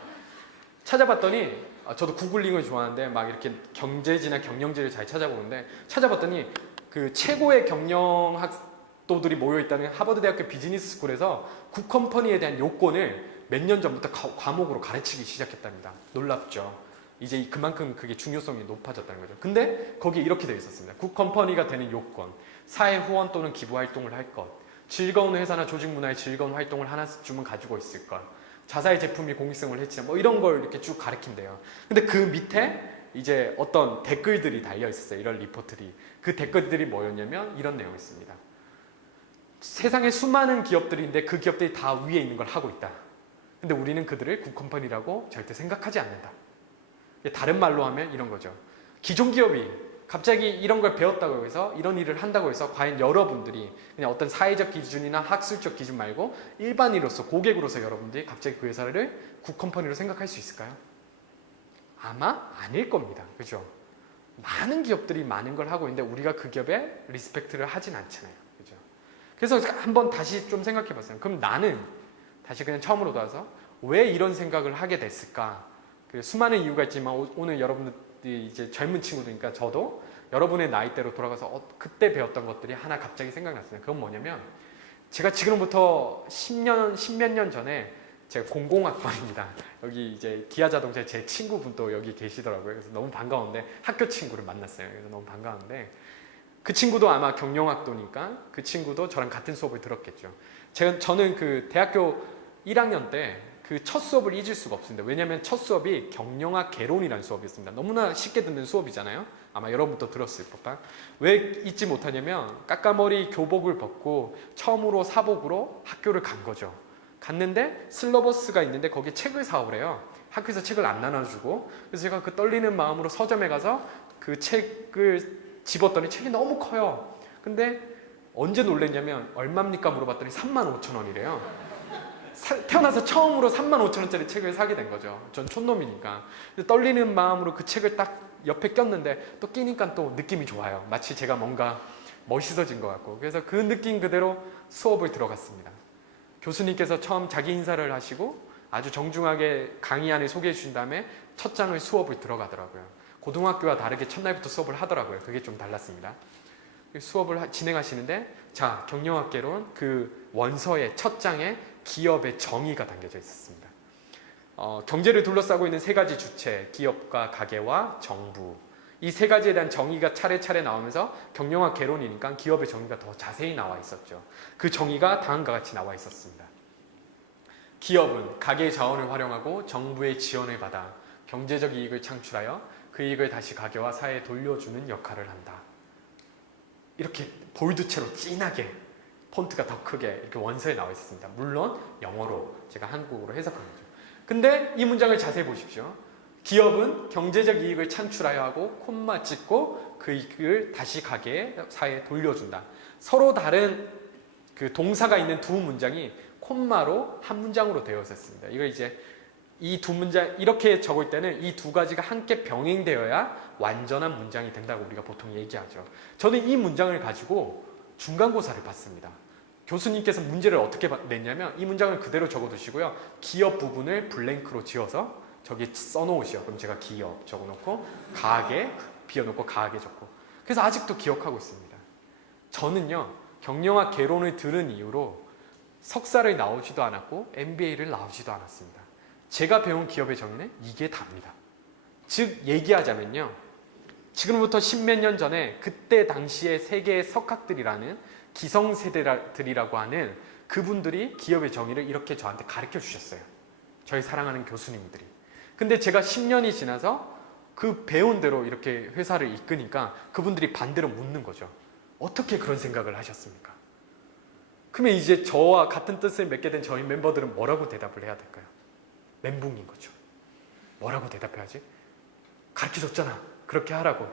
찾아봤더니 저도 구글링을 좋아하는데 막 이렇게 경제지나 경영지를 잘 찾아보는데 찾아봤더니 그 최고의 경영학도들이 모여있다는 하버드 대학교 비즈니스 스쿨에서 굿컴퍼니에 대한 요건을 몇 년 전부터 과목으로 가르치기 시작했답니다. 놀랍죠. 이제 그만큼 그게 중요성이 높아졌다는 거죠. 근데 거기에 이렇게 되어 있었습니다. 굿컴퍼니가 되는 요건, 사회 후원 또는 기부 활동을 할 것, 즐거운 회사나 조직 문화의 즐거운 활동을 하나쯤은 가지고 있을 것, 자사의 제품이 공익성을 해치는 뭐 이런 걸 이렇게 쭉 가르친대요. 근데 그 밑에 이제 어떤 댓글들이 달려 있었어요. 이런 리포트들이. 그 댓글들이 뭐였냐면 이런 내용이었습니다. 세상에 수많은 기업들인데 그 기업들이 다 위에 있는 걸 하고 있다. 근데 우리는 그들을 굿컴퍼니라고 절대 생각하지 않는다. 다른 말로 하면 이런 거죠. 기존 기업이 갑자기 이런 걸 배웠다고 해서 이런 일을 한다고 해서 과연 여러분들이 그냥 어떤 사회적 기준이나 학술적 기준 말고 일반인으로서 고객으로서 여러분들이 갑자기 그 회사를 굿컴퍼니로 생각할 수 있을까요? 아마 아닐 겁니다. 그죠? 많은 기업들이 많은 걸 하고 있는데 우리가 그 기업에 리스펙트를 하진 않잖아요. 그죠? 그래서 한번 다시 좀 생각해 봤어요. 그럼 나는 다시 그냥 처음으로 돌아서 왜 이런 생각을 하게 됐을까? 수많은 이유가 있지만 오늘 여러분들이 이제 젊은 친구들이니까 저도 여러분의 나이대로 돌아가서 그때 배웠던 것들이 하나 갑자기 생각났어요. 그건 뭐냐면 제가 지금부터 10몇 년 전에 제가 00학번입니다. 여기 이제 기아자동차 제 친구분도 여기 계시더라고요. 그래서 너무 반가운데 학교 친구를 만났어요. 그래서 너무 반가운데 그 친구도 아마 경영학도니까 그 친구도 저랑 같은 수업을 들었겠죠. 저는 그 대학교 1학년 때 그 첫 수업을 잊을 수가 없습니다. 왜냐하면 첫 수업이 경영학 개론이라는 수업이었습니다. 너무나 쉽게 듣는 수업이잖아요. 아마 여러분도 들었을 법한. 왜 잊지 못하냐면 까까머리 교복을 벗고 처음으로 사복으로 학교를 간 거죠. 갔는데 슬러버스가 있는데 거기에 책을 사오래요. 학교에서 책을 안 나눠주고. 그래서 제가 그 떨리는 마음으로 서점에 가서 그 책을 집었더니 책이 너무 커요. 근데 언제 놀랬냐면 얼마입니까 물어봤더니 35,000원이래요. 태어나서 처음으로 35,000원짜리 책을 사게 된 거죠. 전 촌놈이니까. 떨리는 마음으로 그 책을 딱 옆에 꼈는데 또 끼니까 또 느낌이 좋아요. 마치 제가 뭔가 멋있어진 것 같고. 그래서 그 느낌 그대로 수업을 들어갔습니다. 교수님께서 처음 자기 인사를 하시고 아주 정중하게 강의안을 소개해 주신 다음에 첫 장을 수업을 들어가더라고요. 고등학교와 다르게 첫날부터 수업을 하더라고요. 그게 좀 달랐습니다. 수업을 진행하시는데 자, 경영학개론 그 원서의 첫 장에 기업의 정의가 담겨져 있었습니다. 경제를 둘러싸고 있는 세 가지 주체, 기업과 가계와 정부. 이 세 가지에 대한 정의가 차례차례 나오면서 경영학 개론이니까 기업의 정의가 더 자세히 나와 있었죠. 그 정의가 다음과 같이 나와 있었습니다. 기업은 가계의 자원을 활용하고 정부의 지원을 받아 경제적 이익을 창출하여 그 이익을 다시 가계와 사회에 돌려주는 역할을 한다. 이렇게 볼드체로 진하게 폰트가 더 크게 이렇게 원서에 나와 있었습니다. 물론 영어로 제가 한국어로 해석한 거죠. 근데 이 문장을 자세히 보십시오. 기업은 경제적 이익을 창출하여 하고 콤마 찍고 그 이익을 다시 가게에 사회에 돌려준다. 서로 다른 그 동사가 있는 두 문장이 콤마로 한 문장으로 되어 있었습니다. 이거 이제 이 두 문장 이렇게 적을 때는 이 두 가지가 함께 병행되어야 완전한 문장이 된다고 우리가 보통 얘기하죠. 저는 이 문장을 가지고 중간고사를 봤습니다. 교수님께서 문제를 어떻게 냈냐면 이 문장을 그대로 적어두시고요. 기업 부분을 블랭크로 지어서 저기 써놓으시오. 그럼 제가 기업 적어놓고 가게 비워놓고 가게 적고. 그래서 아직도 기억하고 있습니다. 저는요. 경영학 개론을 들은 이후로 석사를 나오지도 않았고 MBA를 나오지도 않았습니다. 제가 배운 기업의 정의는 이게 답니다. 즉 얘기하자면요. 지금부터 10몇 년 전에 그때 당시에 세계의 석학들이라는 기성세대들이라고 하는 그분들이 기업의 정의를 이렇게 저한테 가르쳐 주셨어요. 저희 사랑하는 교수님들이. 근데 제가 10년이 지나서 그 배운 대로 이렇게 회사를 이끄니까 그분들이 반대로 묻는 거죠. 어떻게 그런 생각을 하셨습니까? 그러면 이제 저와 같은 뜻을 맺게 된 저희 멤버들은 뭐라고 대답을 해야 될까요? 멘붕인 거죠. 뭐라고 대답해야지? 가르쳐줬잖아. 그렇게 하라고.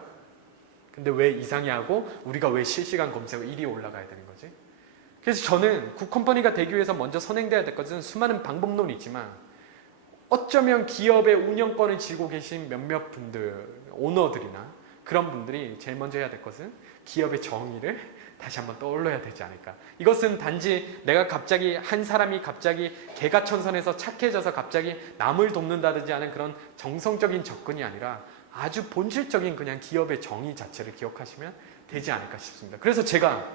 근데 왜 이상해하고 우리가 왜 실시간 검색어 1위에 올라가야 되는 거지? 그래서 저는 굿컴퍼니가 되기 위해서 먼저 선행돼야 될 것은 수많은 방법론이 있지만 어쩌면 기업의 운영권을 쥐고 계신 몇몇 분들, 오너들이나 그런 분들이 제일 먼저 해야 될 것은 기업의 정의를 다시 한번 떠올려야 되지 않을까. 이것은 단지 내가 갑자기 한 사람이 갑자기 개가천선에서 착해져서 갑자기 남을 돕는다든지 하는 그런 정성적인 접근이 아니라 아주 본질적인 그냥 기업의 정의 자체를 기억하시면 되지 않을까 싶습니다. 그래서 제가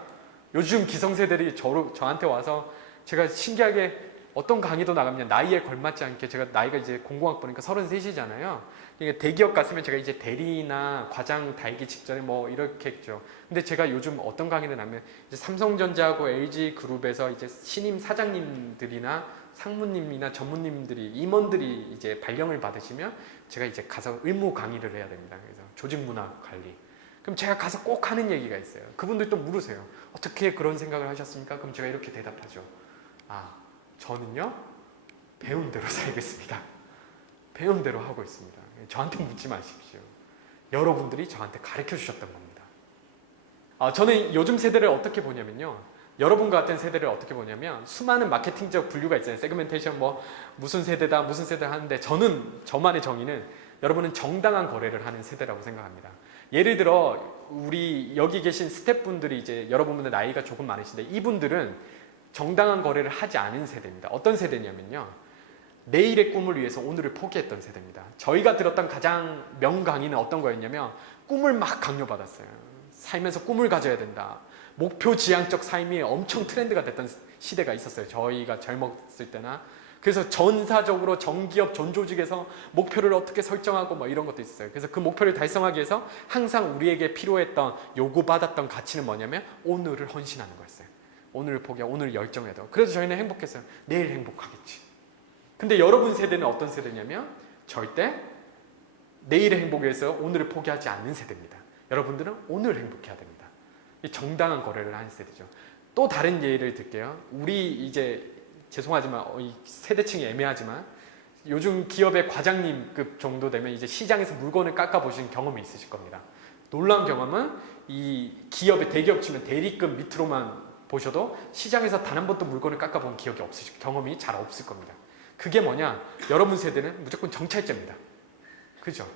요즘 기성세대들이 저한테 와서 제가 신기하게 어떤 강의도 나가면 나이에 걸맞지 않게 제가 나이가 이제 공공학번이니까 33이잖아요. 이게 대기업 갔으면 제가 이제 대리나 과장 달기 직전에 뭐 이렇게 했죠. 근데 제가 요즘 어떤 강의를 하면 이제 삼성전자하고 LG그룹에서 이제 신임 사장님들이나 상무님이나 전무님들이 임원들이 이제 발령을 받으시면 제가 이제 가서 의무 강의를 해야 됩니다. 그래서 조직 문화 관리. 그럼 제가 가서 꼭 하는 얘기가 있어요. 그분들 또 물으세요. 어떻게 그런 생각을 하셨습니까? 그럼 제가 이렇게 대답하죠. 저는요, 배운 대로 살겠습니다. 배운 대로 하고 있습니다. 저한테 묻지 마십시오. 여러분들이 저한테 가르쳐 주셨던 겁니다. 저는 요즘 세대를 어떻게 보냐면요. 여러분과 같은 세대를 어떻게 보냐면 수많은 마케팅적 분류가 있잖아요. 세그멘테이션 뭐 무슨 세대다 무슨 세대다 하는데 저만의 정의는 여러분은 정당한 거래를 하는 세대라고 생각합니다. 예를 들어 우리 여기 계신 스태프분들이 이제 여러분들 나이가 조금 많으신데 이분들은 정당한 거래를 하지 않은 세대입니다. 어떤 세대냐면요. 내일의 꿈을 위해서 오늘을 포기했던 세대입니다. 저희가 들었던 가장 명강의는 어떤 거였냐면 꿈을 막 강요받았어요. 살면서 꿈을 가져야 된다. 목표 지향적 삶이 엄청 트렌드가 됐던 시대가 있었어요. 저희가 젊었을 때나. 그래서 전사적으로 정기업 전조직에서 목표를 어떻게 설정하고 뭐 이런 것도 있었어요. 그래서 그 목표를 달성하기 위해서 항상 우리에게 필요했던 요구받았던 가치는 뭐냐면 오늘을 헌신하는 거였어요. 오늘을 포기하고 오늘을 열정해야 돼요. 그래서 저희는 행복했어요. 내일 행복하겠지. 근데 여러분 세대는 어떤 세대냐면 절대 내일의 행복을 위해서 오늘을 포기하지 않는 세대입니다. 여러분들은 오늘 행복해야 됩니다. 이 정당한 거래를 하는 세대죠. 또 다른 예를 들게요. 우리 이제 죄송하지만 이 세대층이 애매하지만 요즘 기업의 과장님급 정도 되면 이제 시장에서 물건을 깎아보신 경험이 있으실 겁니다. 놀라운 경험은 이 기업의 대기업 치면 대리급 밑으로만 보셔도 시장에서 단 한 번도 물건을 깎아본 기억이 없으실 경험이 잘 없을 겁니다. 그게 뭐냐? 여러분 세대는 무조건 정찰제입니다. 그죠?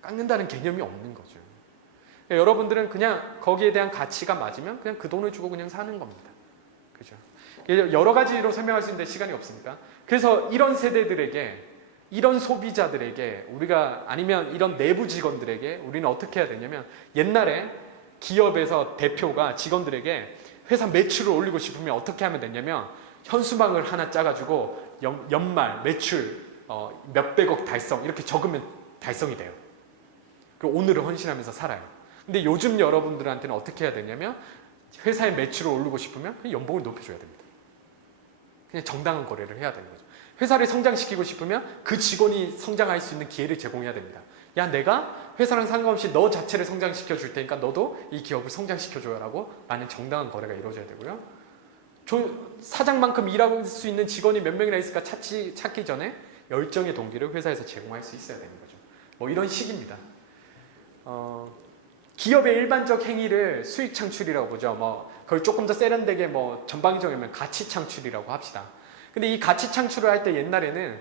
깎는다는 개념이 없는 거죠. 여러분들은 그냥 거기에 대한 가치가 맞으면 그냥 그 돈을 주고 그냥 사는 겁니다. 그죠? 여러 가지로 설명할 수 있는데 시간이 없으니까. 그래서 이런 세대들에게, 이런 소비자들에게 우리가 아니면 이런 내부 직원들에게 우리는 어떻게 해야 되냐면 옛날에 기업에서 대표가 직원들에게 회사 매출을 올리고 싶으면 어떻게 하면 되냐면 현수막을 하나 짜가지고 연말 매출 몇백억 달성 이렇게 적으면 달성이 돼요. 그리고 오늘을 헌신하면서 살아요. 근데 요즘 여러분들한테는 어떻게 해야 되냐면 회사의 매출을 오르고 싶으면 연봉을 높여줘야 됩니다. 그냥 정당한 거래를 해야 되는 거죠. 회사를 성장시키고 싶으면 그 직원이 성장할 수 있는 기회를 제공해야 됩니다. 야, 내가 회사랑 상관없이 너 자체를 성장시켜 줄 테니까 너도 이 기업을 성장시켜 줘라고 라는 정당한 거래가 이루어져야 되고요. 사장만큼 일할 수 있는 직원이 몇 명이나 있을까 찾기 전에 열정의 동기를 회사에서 제공할 수 있어야 되는 거죠. 뭐 이런 식입니다. 기업의 일반적 행위를 수익 창출이라고 보죠. 뭐 그걸 조금 더 세련되게 뭐 전방위적이면 가치 창출이라고 합시다. 근데 이 가치 창출을 할 때 옛날에는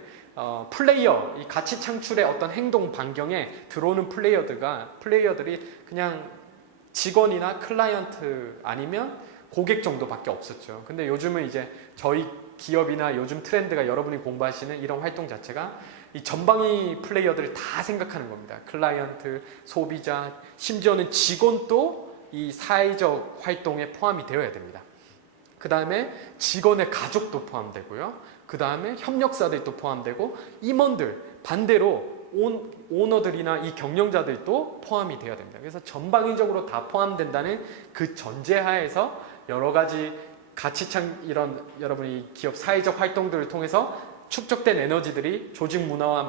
플레이어, 이 가치 창출의 어떤 행동 반경에 들어오는 플레이어들이 그냥 직원이나 클라이언트 아니면 고객 정도밖에 없었죠. 근데 요즘은 이제 저희 기업이나 요즘 트렌드가 여러분이 공부하시는 이런 활동 자체가 이 전방위 플레이어들을 다 생각하는 겁니다. 클라이언트, 소비자, 심지어는 직원도 이 사회적 활동에 포함이 되어야 됩니다. 그 다음에 직원의 가족도 포함되고요. 그 다음에 협력사들도 포함되고 임원들, 반대로 오너들이나 이 경영자들도 포함이 되어야 됩니다. 그래서 전방위적으로 다 포함된다는 그 전제하에서 여러 가지 이런 여러분이 기업 사회적 활동들을 통해서 축적된 에너지들이 조직 문화와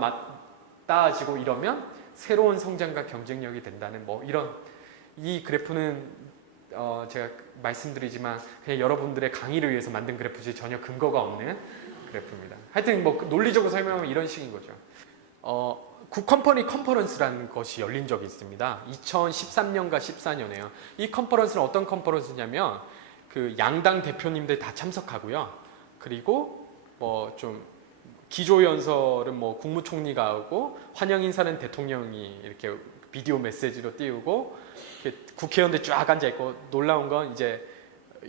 맞닿아지고 이러면 새로운 성장과 경쟁력이 된다는 뭐 이런 이 그래프는 제가 말씀드리지만 그냥 여러분들의 강의를 위해서 만든 그래프지 전혀 근거가 없는 그래프입니다. 하여튼 뭐 논리적으로 설명하면 이런 식인 거죠. 굿컴퍼니 컨퍼런스라는 것이 열린 적이 있습니다. 2013년과 14년에요. 이 컨퍼런스는 어떤 컨퍼런스냐면 그 양당 대표님들 다 참석하고요. 그리고 뭐 좀 기조연설은 뭐 국무총리가 하고 환영 인사는 대통령이 이렇게 비디오 메시지로 띄우고 국회의원들 쫙 앉아 있고 놀라운 건 이제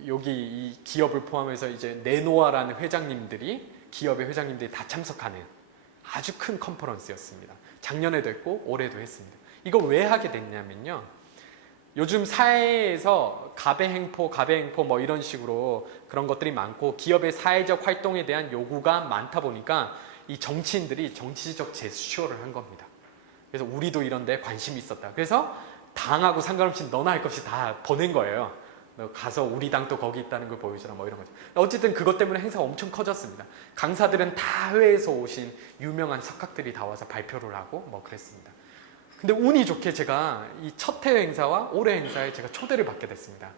여기 이 기업을 포함해서 이제 네노아라는 기업의 회장님들이 다 참석하는 아주 큰 컨퍼런스였습니다. 작년에도 했고 올해도 했습니다. 이거 왜 하게 됐냐면요. 요즘 사회에서 가배행포 뭐 이런 식으로 그런 것들이 많고 기업의 사회적 활동에 대한 요구가 많다 보니까 이 정치인들이 정치적 제스처를 한 겁니다. 그래서 우리도 이런 데 관심이 있었다. 그래서 당하고 상관없이 너나 할 것 없이 다 보낸 거예요. 너 가서 우리 당도 거기 있다는 걸 보여주라 뭐 이런 거죠. 어쨌든 그것 때문에 행사가 엄청 커졌습니다. 강사들은 다 해외에서 오신 유명한 석학들이 다 와서 발표를 하고 뭐 그랬습니다. 근데 운이 좋게 제가 이 첫 해외 행사와 올해 행사에 제가 초대를 받게 됐습니다.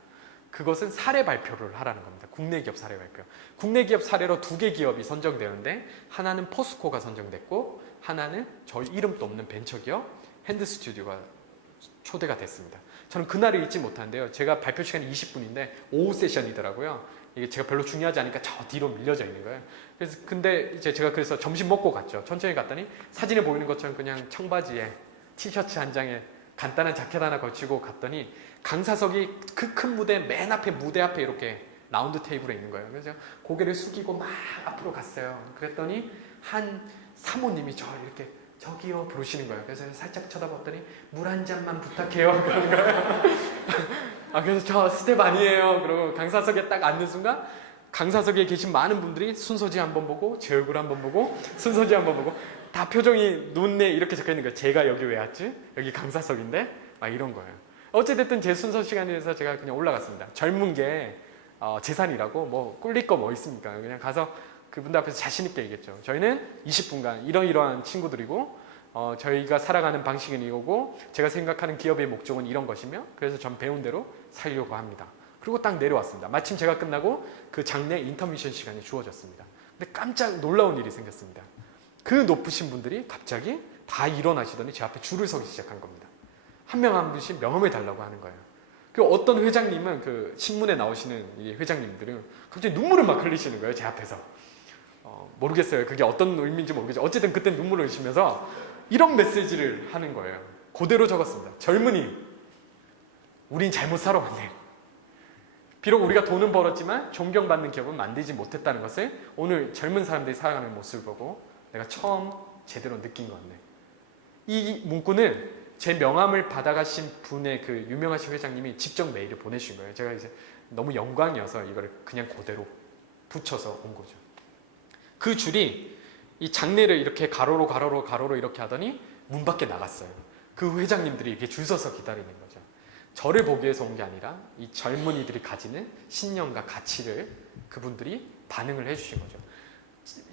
그것은 사례 발표를 하라는 겁니다. 국내 기업 사례 발표. 국내 기업 사례로 2개 기업이 선정되는데 하나는 포스코가 선정됐고 하나는 저희 이름도 없는 벤처기업 핸드스튜디오가 초대가 됐습니다. 저는 그날을 잊지 못하는데요. 제가 발표 시간이 20분인데 오후 세션이더라고요. 이게 제가 별로 중요하지 않으니까 저 뒤로 밀려져 있는 거예요. 그래서 근데 이제 제가 그래서 점심 먹고 갔죠. 천천히 갔더니 사진에 보이는 것처럼 그냥 청바지에 티셔츠 한 장에 간단한 자켓 하나 걸치고 갔더니 강사석이 그 큰 무대 맨 앞에 무대 앞에 이렇게 라운드 테이블에 있는 거예요. 그래서 고개를 숙이고 막 앞으로 갔어요. 그랬더니 한 사모님이 저를 이렇게 저기요 부르시는 거예요. 그래서 살짝 쳐다봤더니 물 한 잔만 부탁해요. 그런 거예요. 그래서 저 스텝 아니에요. 그러고 강사석에 딱 앉는 순간 강사석에 계신 많은 분들이 순서지 한번 보고 제 얼굴 한번 보고 순서지 한번 보고 다 표정이 눈에 이렇게 적혀 있는 거예요. 제가 여기 왜 왔지? 여기 강사석인데? 막 이런 거예요. 어찌됐든 제 순서 시간에서 제가 그냥 올라갔습니다. 젊은 게 재산이라고 뭐 꿀릴 거 뭐 있습니까? 그냥 가서 그분들 앞에서 자신 있게 얘기했죠. 저희는 20분간 이러이러한 친구들이고 저희가 살아가는 방식은 이거고 제가 생각하는 기업의 목적은 이런 것이며 그래서 전 배운 대로 살려고 합니다. 그리고 딱 내려왔습니다. 마침 제가 끝나고 그 장내 인터미션 시간이 주어졌습니다. 근데 깜짝 놀라운 일이 생겼습니다. 그 높으신 분들이 갑자기 다 일어나시더니 제 앞에 줄을 서기 시작한 겁니다. 한 명 한 분씩 명함을 달라고 하는 거예요. 그 어떤 회장님은 그 신문에 나오시는 이 회장님들은 갑자기 눈물을 막 흘리시는 거예요. 제 앞에서. 모르겠어요. 그게 어떤 의미인지 모르겠죠. 어쨌든 그때 눈물을 흘리시면서 이런 메시지를 하는 거예요. 그대로 적었습니다. 젊은이, 우린 잘못 살아왔네. 비록 우리가 돈은 벌었지만 존경받는 기업은 만들지 못했다는 것을 오늘 젊은 사람들이 살아가는 모습을 보고 내가 처음 제대로 느낀 것 같네. 이 문구는 제 명함을 받아가신 분의 그 유명하신 회장님이 직접 메일을 보내신 거예요. 제가 이제 너무 영광이어서 이걸 그냥 그대로 붙여서 온 거죠. 그 줄이 이 장례를 이렇게 가로로 이렇게 하더니 문 밖에 나갔어요. 그 회장님들이 이렇게 줄 서서 기다리는 거죠. 저를 보기 위해서 온 게 아니라 이 젊은이들이 가지는 신념과 가치를 그분들이 반응을 해주신 거죠.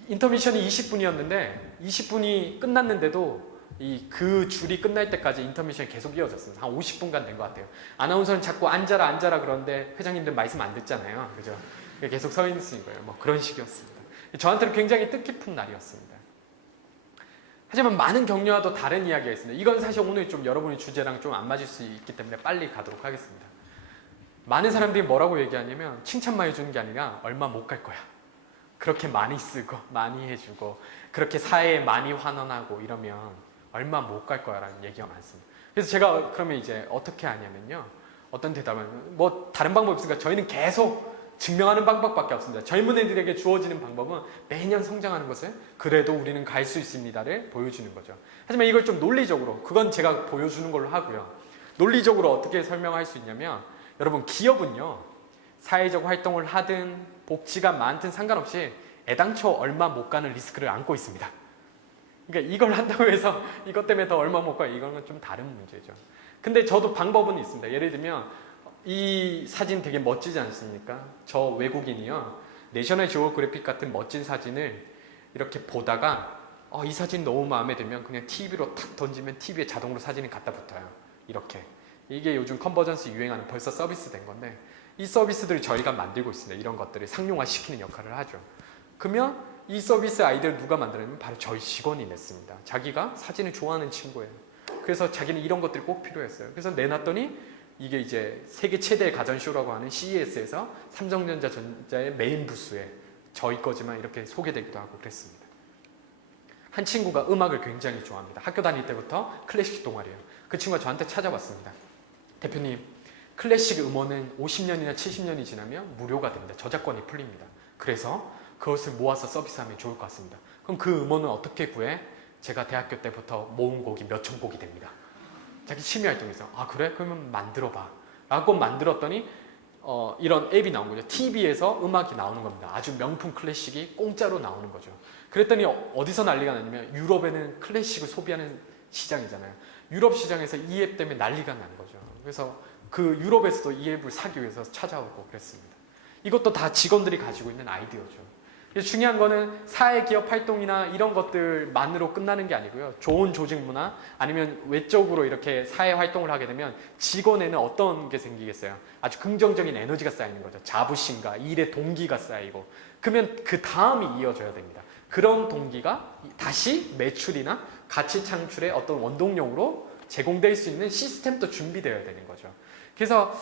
인터미션이 20분이었는데 20분이 끝났는데도 그 줄이 끝날 때까지 인터미션이 계속 이어졌습니다. 한 50분간 된 것 같아요. 아나운서는 자꾸 앉아라 그러는데 회장님들 말씀 안 듣잖아요. 그죠? 계속 서 있는 거예요. 뭐 그런 식이었습니다. 저한테는 굉장히 뜻깊은 날이었습니다. 하지만 많은 격려와도 다른 이야기가 있습니다. 이건 사실 오늘 좀 여러분의 주제랑 좀 안 맞을 수 있기 때문에 빨리 가도록 하겠습니다. 많은 사람들이 뭐라고 얘기하냐면 칭찬만 해주는 게 아니라 얼마 못 갈 거야. 그렇게 많이 쓰고 많이 해주고 그렇게 사회에 많이 환원하고 이러면 얼마 못 갈 거야 라는 얘기가 많습니다. 그래서 제가 그러면 이제 어떻게 하냐면요. 어떤 대답을 뭐 다른 방법이 없으니까 저희는 계속 증명하는 방법밖에 없습니다. 젊은 애들에게 주어지는 방법은 매년 성장하는 것을 그래도 우리는 갈 수 있습니다를 보여주는 거죠. 하지만 이걸 좀 논리적으로 그건 제가 보여주는 걸로 하고요. 논리적으로 어떻게 설명할 수 있냐면 여러분 기업은요. 사회적 활동을 하든 복지가 많든 상관없이 애당초 얼마 못 가는 리스크를 안고 있습니다. 그러니까 이걸 한다고 해서 이것 때문에 더 얼마 못 가요. 이거는 좀 다른 문제죠. 근데 저도 방법은 있습니다. 예를 들면 이 사진 되게 멋지지 않습니까? 저 외국인이요. 내셔널 지오그래픽 같은 멋진 사진을 이렇게 보다가 이 사진 너무 마음에 들면 그냥 TV로 탁 던지면 TV에 자동으로 사진이 갖다 붙어요. 이렇게. 이게 요즘 컨버전스 유행하는 벌써 서비스 된 건데 이 서비스들을 저희가 만들고 있습니다. 이런 것들을 상용화시키는 역할을 하죠. 그러면 이 서비스 아이디어를 누가 만들었냐면 바로 저희 직원이 냈습니다. 자기가 사진을 좋아하는 친구예요. 그래서 자기는 이런 것들이 꼭 필요했어요. 그래서 내놨더니 이게 이제 세계 최대의 가전쇼라고 하는 CES에서 삼성전자의 메인 부스에 저희 거지만 이렇게 소개되기도 하고 그랬습니다. 한 친구가 음악을 굉장히 좋아합니다. 학교 다닐 때부터 클래식 동아리예요. 그 친구가 저한테 찾아왔습니다. 대표님, 클래식 음원은 50년이나 70년이 지나면 무료가 됩니다. 저작권이 풀립니다. 그래서 그것을 모아서 서비스하면 좋을 것 같습니다. 그럼 그 음원은 어떻게 구해? 제가 대학교 때부터 모은 곡이 몇천 곡이 됩니다. 자기 취미 활동이 있어. 아 그래? 그러면 만들어봐 라고 만들었더니 이런 앱이 나온 거죠. TV에서 음악이 나오는 겁니다. 아주 명품 클래식이 공짜로 나오는 거죠. 그랬더니 어디서 난리가 났냐면 유럽에는 클래식을 소비하는 시장이잖아요. 유럽 시장에서 이 앱 때문에 난리가 난 거죠. 그래서 그 유럽에서도 이 앱을 사기 위해서 찾아오고 그랬습니다. 이것도 다 직원들이 가지고 있는 아이디어죠. 중요한 거는 사회기업 활동이나 이런 것들만으로 끝나는 게 아니고요. 좋은 조직 문화 아니면 외적으로 이렇게 사회 활동을 하게 되면 직원에는 어떤 게 생기겠어요? 아주 긍정적인 에너지가 쌓이는 거죠. 자부심과 일의 동기가 쌓이고 그러면 그 다음이 이어져야 됩니다. 그런 동기가 다시 매출이나 가치 창출의 어떤 원동력으로 제공될 수 있는 시스템도 준비되어야 되는 거죠. 그래서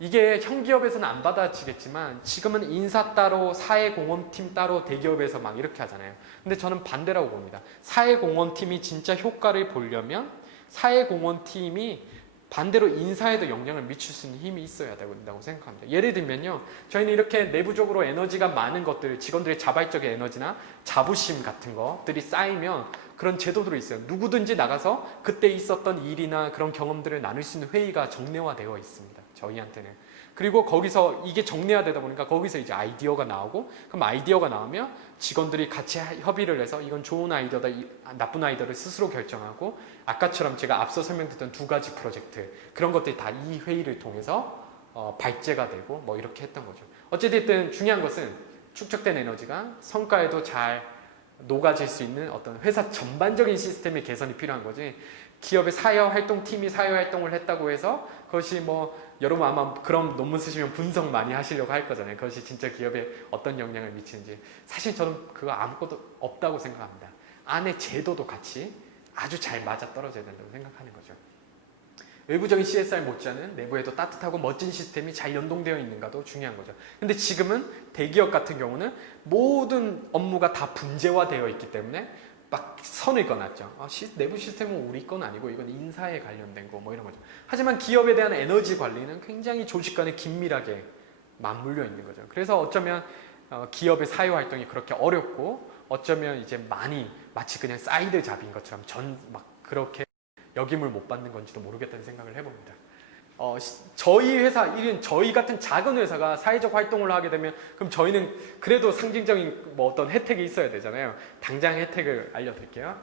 이게 형 기업에서는 안 받아지겠지만 지금은 인사 따로 사회공헌팀 따로 대기업에서 막 이렇게 하잖아요. 근데 저는 반대라고 봅니다. 사회공헌팀이 진짜 효과를 보려면 사회공헌팀이 반대로 인사에도 영향을 미칠 수 있는 힘이 있어야 된다고 생각합니다. 예를 들면요. 저희는 이렇게 내부적으로 에너지가 많은 것들, 직원들의 자발적인 에너지나 자부심 같은 것들이 쌓이면 그런 제도들이 있어요. 누구든지 나가서 그때 있었던 일이나 그런 경험들을 나눌 수 있는 회의가 정례화되어 있습니다. 저희한테는. 그리고 거기서 이게 정례화되다 보니까 거기서 이제 아이디어가 나오고 그럼 아이디어가 나오면 직원들이 같이 협의를 해서 이건 좋은 아이디어다, 나쁜 아이디어를 스스로 결정하고 아까처럼 제가 앞서 설명드렸던 두 가지 프로젝트 그런 것들이 다 이 회의를 통해서 발제가 되고 뭐 이렇게 했던 거죠. 어찌됐든 중요한 것은 축적된 에너지가 성과에도 잘 녹아질 수 있는 어떤 회사 전반적인 시스템의 개선이 필요한 거지 기업의 사회활동팀이 사회활동을 했다고 해서 그것이 뭐 여러분 아마 그런 논문 쓰시면 분석 많이 하시려고 할 거잖아요. 그것이 진짜 기업에 어떤 영향을 미치는지 사실 저는 그거 아무것도 없다고 생각합니다. 안에 제도도 같이 아주 잘 맞아떨어져야 된다고 생각하는 거죠. 외부적인 CSR 못지않은 내부에도 따뜻하고 멋진 시스템이 잘 연동되어 있는가도 중요한 거죠. 근데 지금은 대기업 같은 경우는 모든 업무가 다 분재화되어 있기 때문에 막 선을 꺼놨죠. 내부 시스템은 우리 건 아니고 이건 인사에 관련된 거 뭐 이런 거죠. 하지만 기업에 대한 에너지 관리는 굉장히 조직 간에 긴밀하게 맞물려 있는 거죠. 그래서 어쩌면 기업의 사회 활동이 그렇게 어렵고 어쩌면 이제 마치 그냥 사이드 잡인 것처럼 막 그렇게 역임을 못 받는 건지도 모르겠다는 생각을 해봅니다. 저희 회사, 저희 같은 작은 회사가 사회적 활동을 하게 되면 그럼 저희는 그래도 상징적인 뭐 어떤 혜택이 있어야 되잖아요. 당장 혜택을 알려드릴게요.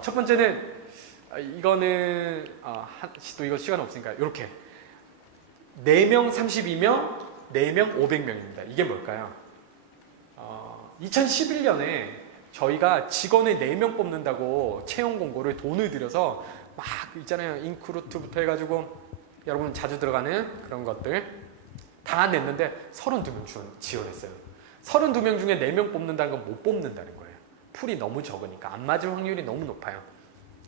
첫 번째는 이거는 또 이거 시간 없으니까 이렇게 4명 32명, 4명 500명입니다. 이게 뭘까요? 2011년에 저희가 직원을 4명 뽑는다고 채용 공고를 돈을 들여서 막 있잖아요. 인크루트부터 해가지고 여러분 자주 들어가는 그런 것들 다 냈는데 32명 지원했어요. 32명 중에 4명 뽑는다는 건 못 뽑는다는 거예요. 풀이 너무 적으니까 안 맞을 확률이 너무 높아요.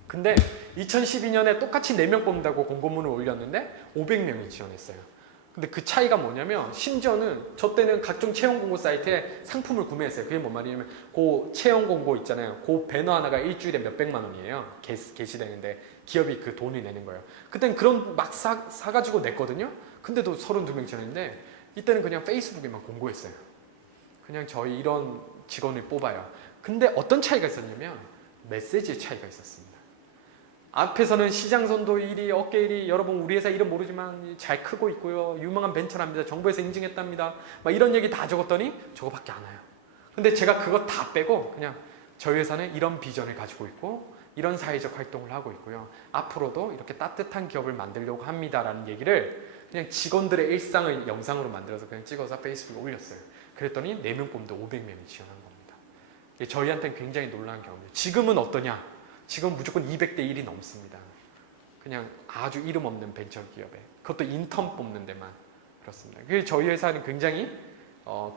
근데 2012년에 똑같이 4명 뽑는다고 공고문을 올렸는데 500명이 지원했어요. 근데 그 차이가 뭐냐면 심지어는 저 때는 각종 채용 공고 사이트에 상품을 구매했어요. 그게 뭔 말이냐면 그 채용 공고 있잖아요. 그 배너 하나가 일주일에 몇백만 원이에요. 게시되는데 기업이 그 돈을 내는 거예요. 그땐 그런 막 사가지고 냈거든요. 근데도 32명 지원했는데 이때는 그냥 페이스북에만 공고했어요. 그냥 저희 이런 직원을 뽑아요. 근데 어떤 차이가 있었냐면 메시지의 차이가 있었습니다. 앞에서는 시장선도 1위, 어깨 1위, 여러분 우리 회사 이름 모르지만 잘 크고 있고요. 유명한 벤처랍니다. 정부에서 인증했답니다. 막 이런 얘기 다 적었더니 저거밖에 안 와요. 근데 제가 그거 다 빼고 그냥 저희 회사는 이런 비전을 가지고 있고 이런 사회적 활동을 하고 있고요. 앞으로도 이렇게 따뜻한 기업을 만들려고 합니다라는 얘기를 그냥 직원들의 일상을 영상으로 만들어서 그냥 찍어서 페이스북에 올렸어요. 그랬더니 4명 뽑는데 500명이 지원한 겁니다. 저희한테는 굉장히 놀라운 경험이에요. 지금은 어떠냐? 지금 무조건 200대 1이 넘습니다. 그냥 아주 이름 없는 벤처기업에 그것도 인턴 뽑는 데만 그렇습니다. 그래서 저희 회사는 굉장히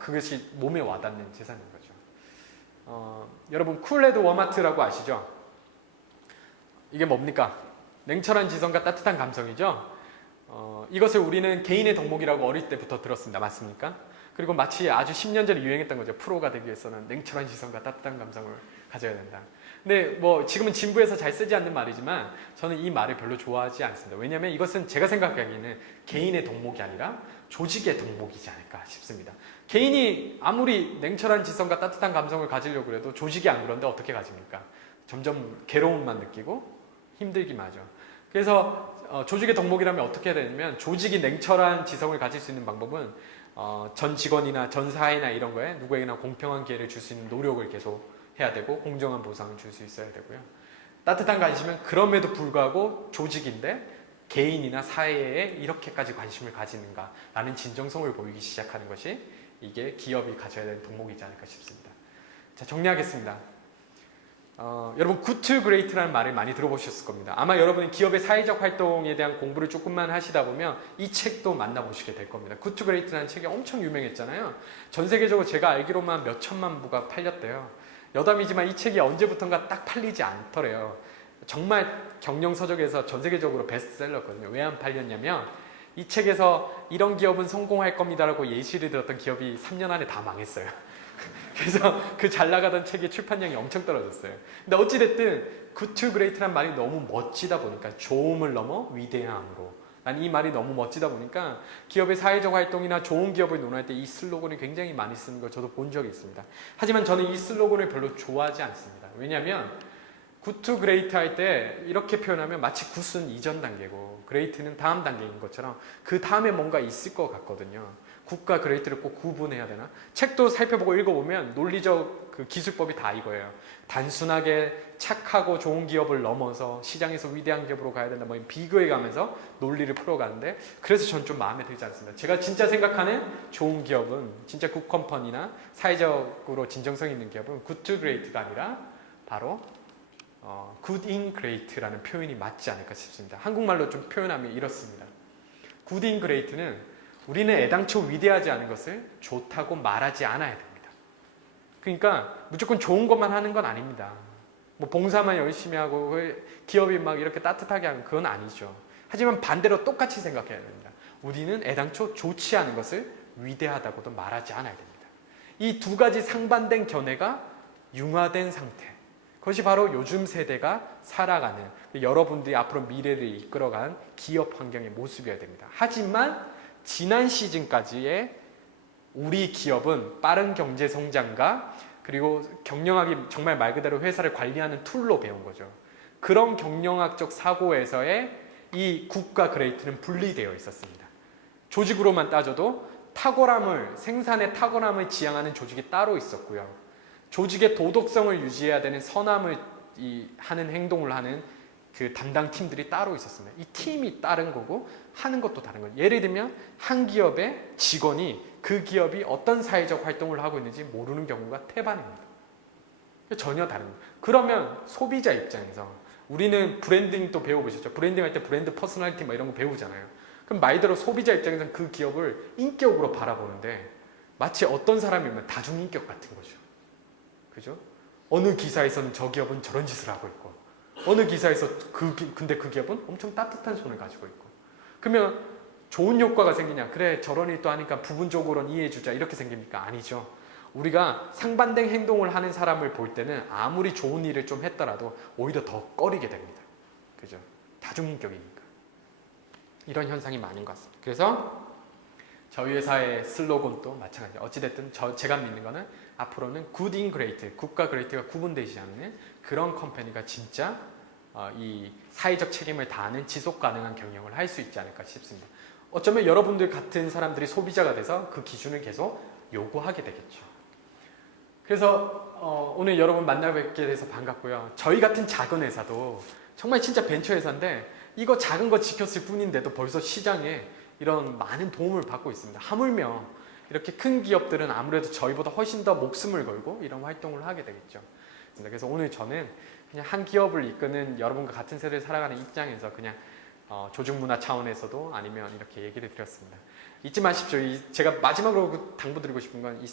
그것이 몸에 와닿는 재산인 거죠. 여러분 쿨레드 워마트라고 아시죠? 이게 뭡니까? 냉철한 지성과 따뜻한 감성이죠. 이것을 우리는 개인의 덕목이라고 어릴 때부터 들었습니다. 맞습니까? 그리고 마치 아주 10년 전에 유행했던 거죠. 프로가 되기 위해서는 냉철한 지성과 따뜻한 감성을 가져야 된다. 근데 뭐 지금은 진부해서 잘 쓰지 않는 말이지만 저는 이 말을 별로 좋아하지 않습니다. 왜냐하면 이것은 제가 생각하기에는 개인의 덕목이 아니라 조직의 덕목이지 않을까 싶습니다. 개인이 아무리 냉철한 지성과 따뜻한 감성을 가지려고 해도 조직이 안 그런데 어떻게 가집니까? 점점 괴로움만 느끼고 힘들기만 하죠. 그래서 조직의 덕목이라면 어떻게 해야 되냐면 조직이 냉철한 지성을 가질 수 있는 방법은 전 직원이나 전 사회나 이런 거에 누구에게나 공평한 기회를 줄 수 있는 노력을 계속 해야 되고 공정한 보상을 줄 수 있어야 되고요. 따뜻한 관심은 그럼에도 불구하고 조직인데 개인이나 사회에 이렇게까지 관심을 가지는가라는 진정성을 보이기 시작하는 것이 이게 기업이 가져야 되는 덕목이지 않을까 싶습니다. 자, 정리하겠습니다. 여러분 good to great라는 말을 많이 들어보셨을 겁니다. 아마 여러분이 기업의 사회적 활동에 대한 공부를 조금만 하시다 보면 이 책도 만나보시게 될 겁니다. good to great라는 책이 엄청 유명했잖아요. 전 세계적으로 제가 알기로만 몇 천만 부가 팔렸대요. 여담이지만 이 책이 언제부턴가 딱 팔리지 않더래요. 정말 경영 서적에서 전 세계적으로 베스트셀러거든요. 왜 안 팔렸냐면 이 책에서 이런 기업은 성공할 겁니다라고 예시를 들었던 기업이 3년 안에 다 망했어요. 그래서 그 잘 나가던 책의 출판량이 엄청 떨어졌어요. 근데 어찌됐든 good to great란 말이 너무 멋지다 보니까 좋음을 넘어 위대함으로, 난 이 말이 너무 멋지다 보니까 기업의 사회적 활동이나 좋은 기업을 논할 때 이 슬로건을 굉장히 많이 쓰는 걸 저도 본 적이 있습니다. 하지만 저는 이 슬로건을 별로 좋아하지 않습니다. 왜냐하면 good to great 할 때 이렇게 표현하면 마치 굿은 이전 단계고 great는 다음 단계인 것처럼 그 다음에 뭔가 있을 것 같거든요. 굿과 great를 꼭 구분해야 되나? 책도 살펴보고 읽어보면 논리적 그 기술법이 다 이거예요. 단순하게 착하고 좋은 기업을 넘어서 시장에서 위대한 기업으로 가야 된다. 뭐 비교해 가면서 논리를 풀어가는데, 그래서 전 좀 마음에 들지 않습니다. 제가 진짜 생각하는 좋은 기업은, 진짜 굿컴퍼니나 사회적으로 진정성 있는 기업은 good to great가 아니라 바로 good in great라는 표현이 맞지 않을까 싶습니다. 한국말로 좀 표현하면 이렇습니다. good in great는 우리는 애당초 위대하지 않은 것을 좋다고 말하지 않아야 됩니다. 그러니까 무조건 좋은 것만 하는 건 아닙니다. 뭐 봉사만 열심히 하고 기업이 막 이렇게 따뜻하게 하는 그건 아니죠. 하지만 반대로 똑같이 생각해야 됩니다. 우리는 애당초 좋지 않은 것을 위대하다고도 말하지 않아야 됩니다. 이 두 가지 상반된 견해가 융화된 상태, 그것이 바로 요즘 세대가 살아가는, 여러분들이 앞으로 미래를 이끌어간 기업 환경의 모습이어야 됩니다. 하지만 지난 시즌까지의 우리 기업은 빠른 경제 성장과 그리고 경영학이 정말 말 그대로 회사를 관리하는 툴로 배운 거죠. 그런 경영학적 사고에서의 이 굿과 그레이트는 분리되어 있었습니다. 조직으로만 따져도 생산의 탁월함을 지향하는 조직이 따로 있었고요. 조직의 도덕성을 유지해야 되는 선함을 하는 행동을 하는 그 담당 팀들이 따로 있었습니다. 이 팀이 다른 거고 하는 것도 다른 거예요. 예를 들면 한 기업의 직원이 그 기업이 어떤 사회적 활동을 하고 있는지 모르는 경우가 태반입니다. 전혀 다른 거예요. 그러면 소비자 입장에서 우리는 브랜딩 또 배워보셨죠? 브랜딩 할 때 브랜드 퍼스널리티 막 이런 거 배우잖아요. 그럼 말대로 소비자 입장에서는 그 기업을 인격으로 바라보는데 마치 어떤 사람이면 다중인격 같은 거죠. 그죠? 어느 기사에서는 저 기업은 저런 짓을 하고 있고 어느 기사에서 근데 그 기업은 엄청 따뜻한 손을 가지고 있고, 그러면 좋은 효과가 생기냐? 그래, 저런 일도 하니까 부분적으로는 이해해주자, 이렇게 생깁니까? 아니죠. 우리가 상반된 행동을 하는 사람을 볼 때는 아무리 좋은 일을 좀 했더라도 오히려 더 꺼리게 됩니다. 그죠? 다중인격이니까. 이런 현상이 많은 것 같습니다. 그래서 저희 회사의 슬로건도 마찬가지예요. 어찌됐든 제가 믿는 거는 앞으로는 good in great, 굿과 great가 구분되지 않는 그런 컴퍼니가 진짜 이 사회적 책임을 다하는 지속 가능한 경영을 할 수 있지 않을까 싶습니다. 어쩌면 여러분들 같은 사람들이 소비자가 돼서 그 기준을 계속 요구하게 되겠죠. 그래서 오늘 여러분 만나뵙게 돼서 반갑고요. 저희 같은 작은 회사도 정말 진짜 벤처 회사인데 이거 작은 거 지켰을 뿐인데도 벌써 시장에 이런 많은 도움을 받고 있습니다. 하물며 이렇게 큰 기업들은 아무래도 저희보다 훨씬 더 목숨을 걸고 이런 활동을 하게 되겠죠. 그래서 오늘 저는 그냥 한 기업을 이끄는 여러분과 같은 세대를 살아가는 입장에서 그냥 조직 문화 차원에서도 아니면 이렇게 얘기를 드렸습니다. 잊지 마십시오. 제가 마지막으로 당부드리고 싶은 건 이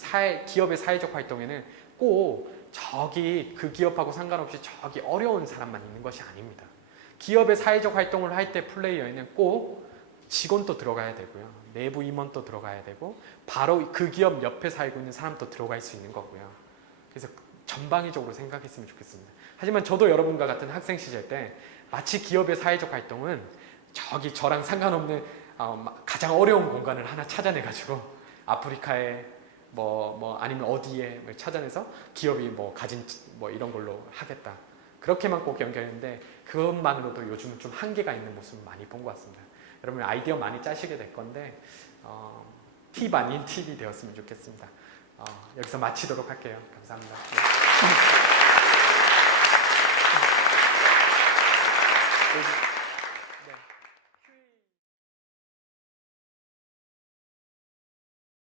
기업의 사회적 활동에는 꼭 저기 그 기업하고 상관없이 저기 어려운 사람만 있는 것이 아닙니다. 기업의 사회적 활동을 할 때 플레이어에는 꼭 직원도 들어가야 되고요. 내부 임원도 들어가야 되고 바로 그 기업 옆에 살고 있는 사람도 들어갈 수 있는 거고요. 그래서 전방위적으로 생각했으면 좋겠습니다. 하지만 저도 여러분과 같은 학생 시절 때 마치 기업의 사회적 활동은 저기 저랑 상관없는 가장 어려운 공간을 하나 찾아내가지고 아프리카에 아니면 어디에 찾아내서 기업이 가진 이런 걸로 하겠다. 그렇게만 꼭 연결했는데 그것만으로도 요즘은 좀 한계가 있는 모습을 많이 본 것 같습니다. 여러분 아이디어 많이 짜시게 될 건데 팁 아닌 팁이 되었으면 좋겠습니다. 여기서 마치도록 할게요. 감사합니다. 네.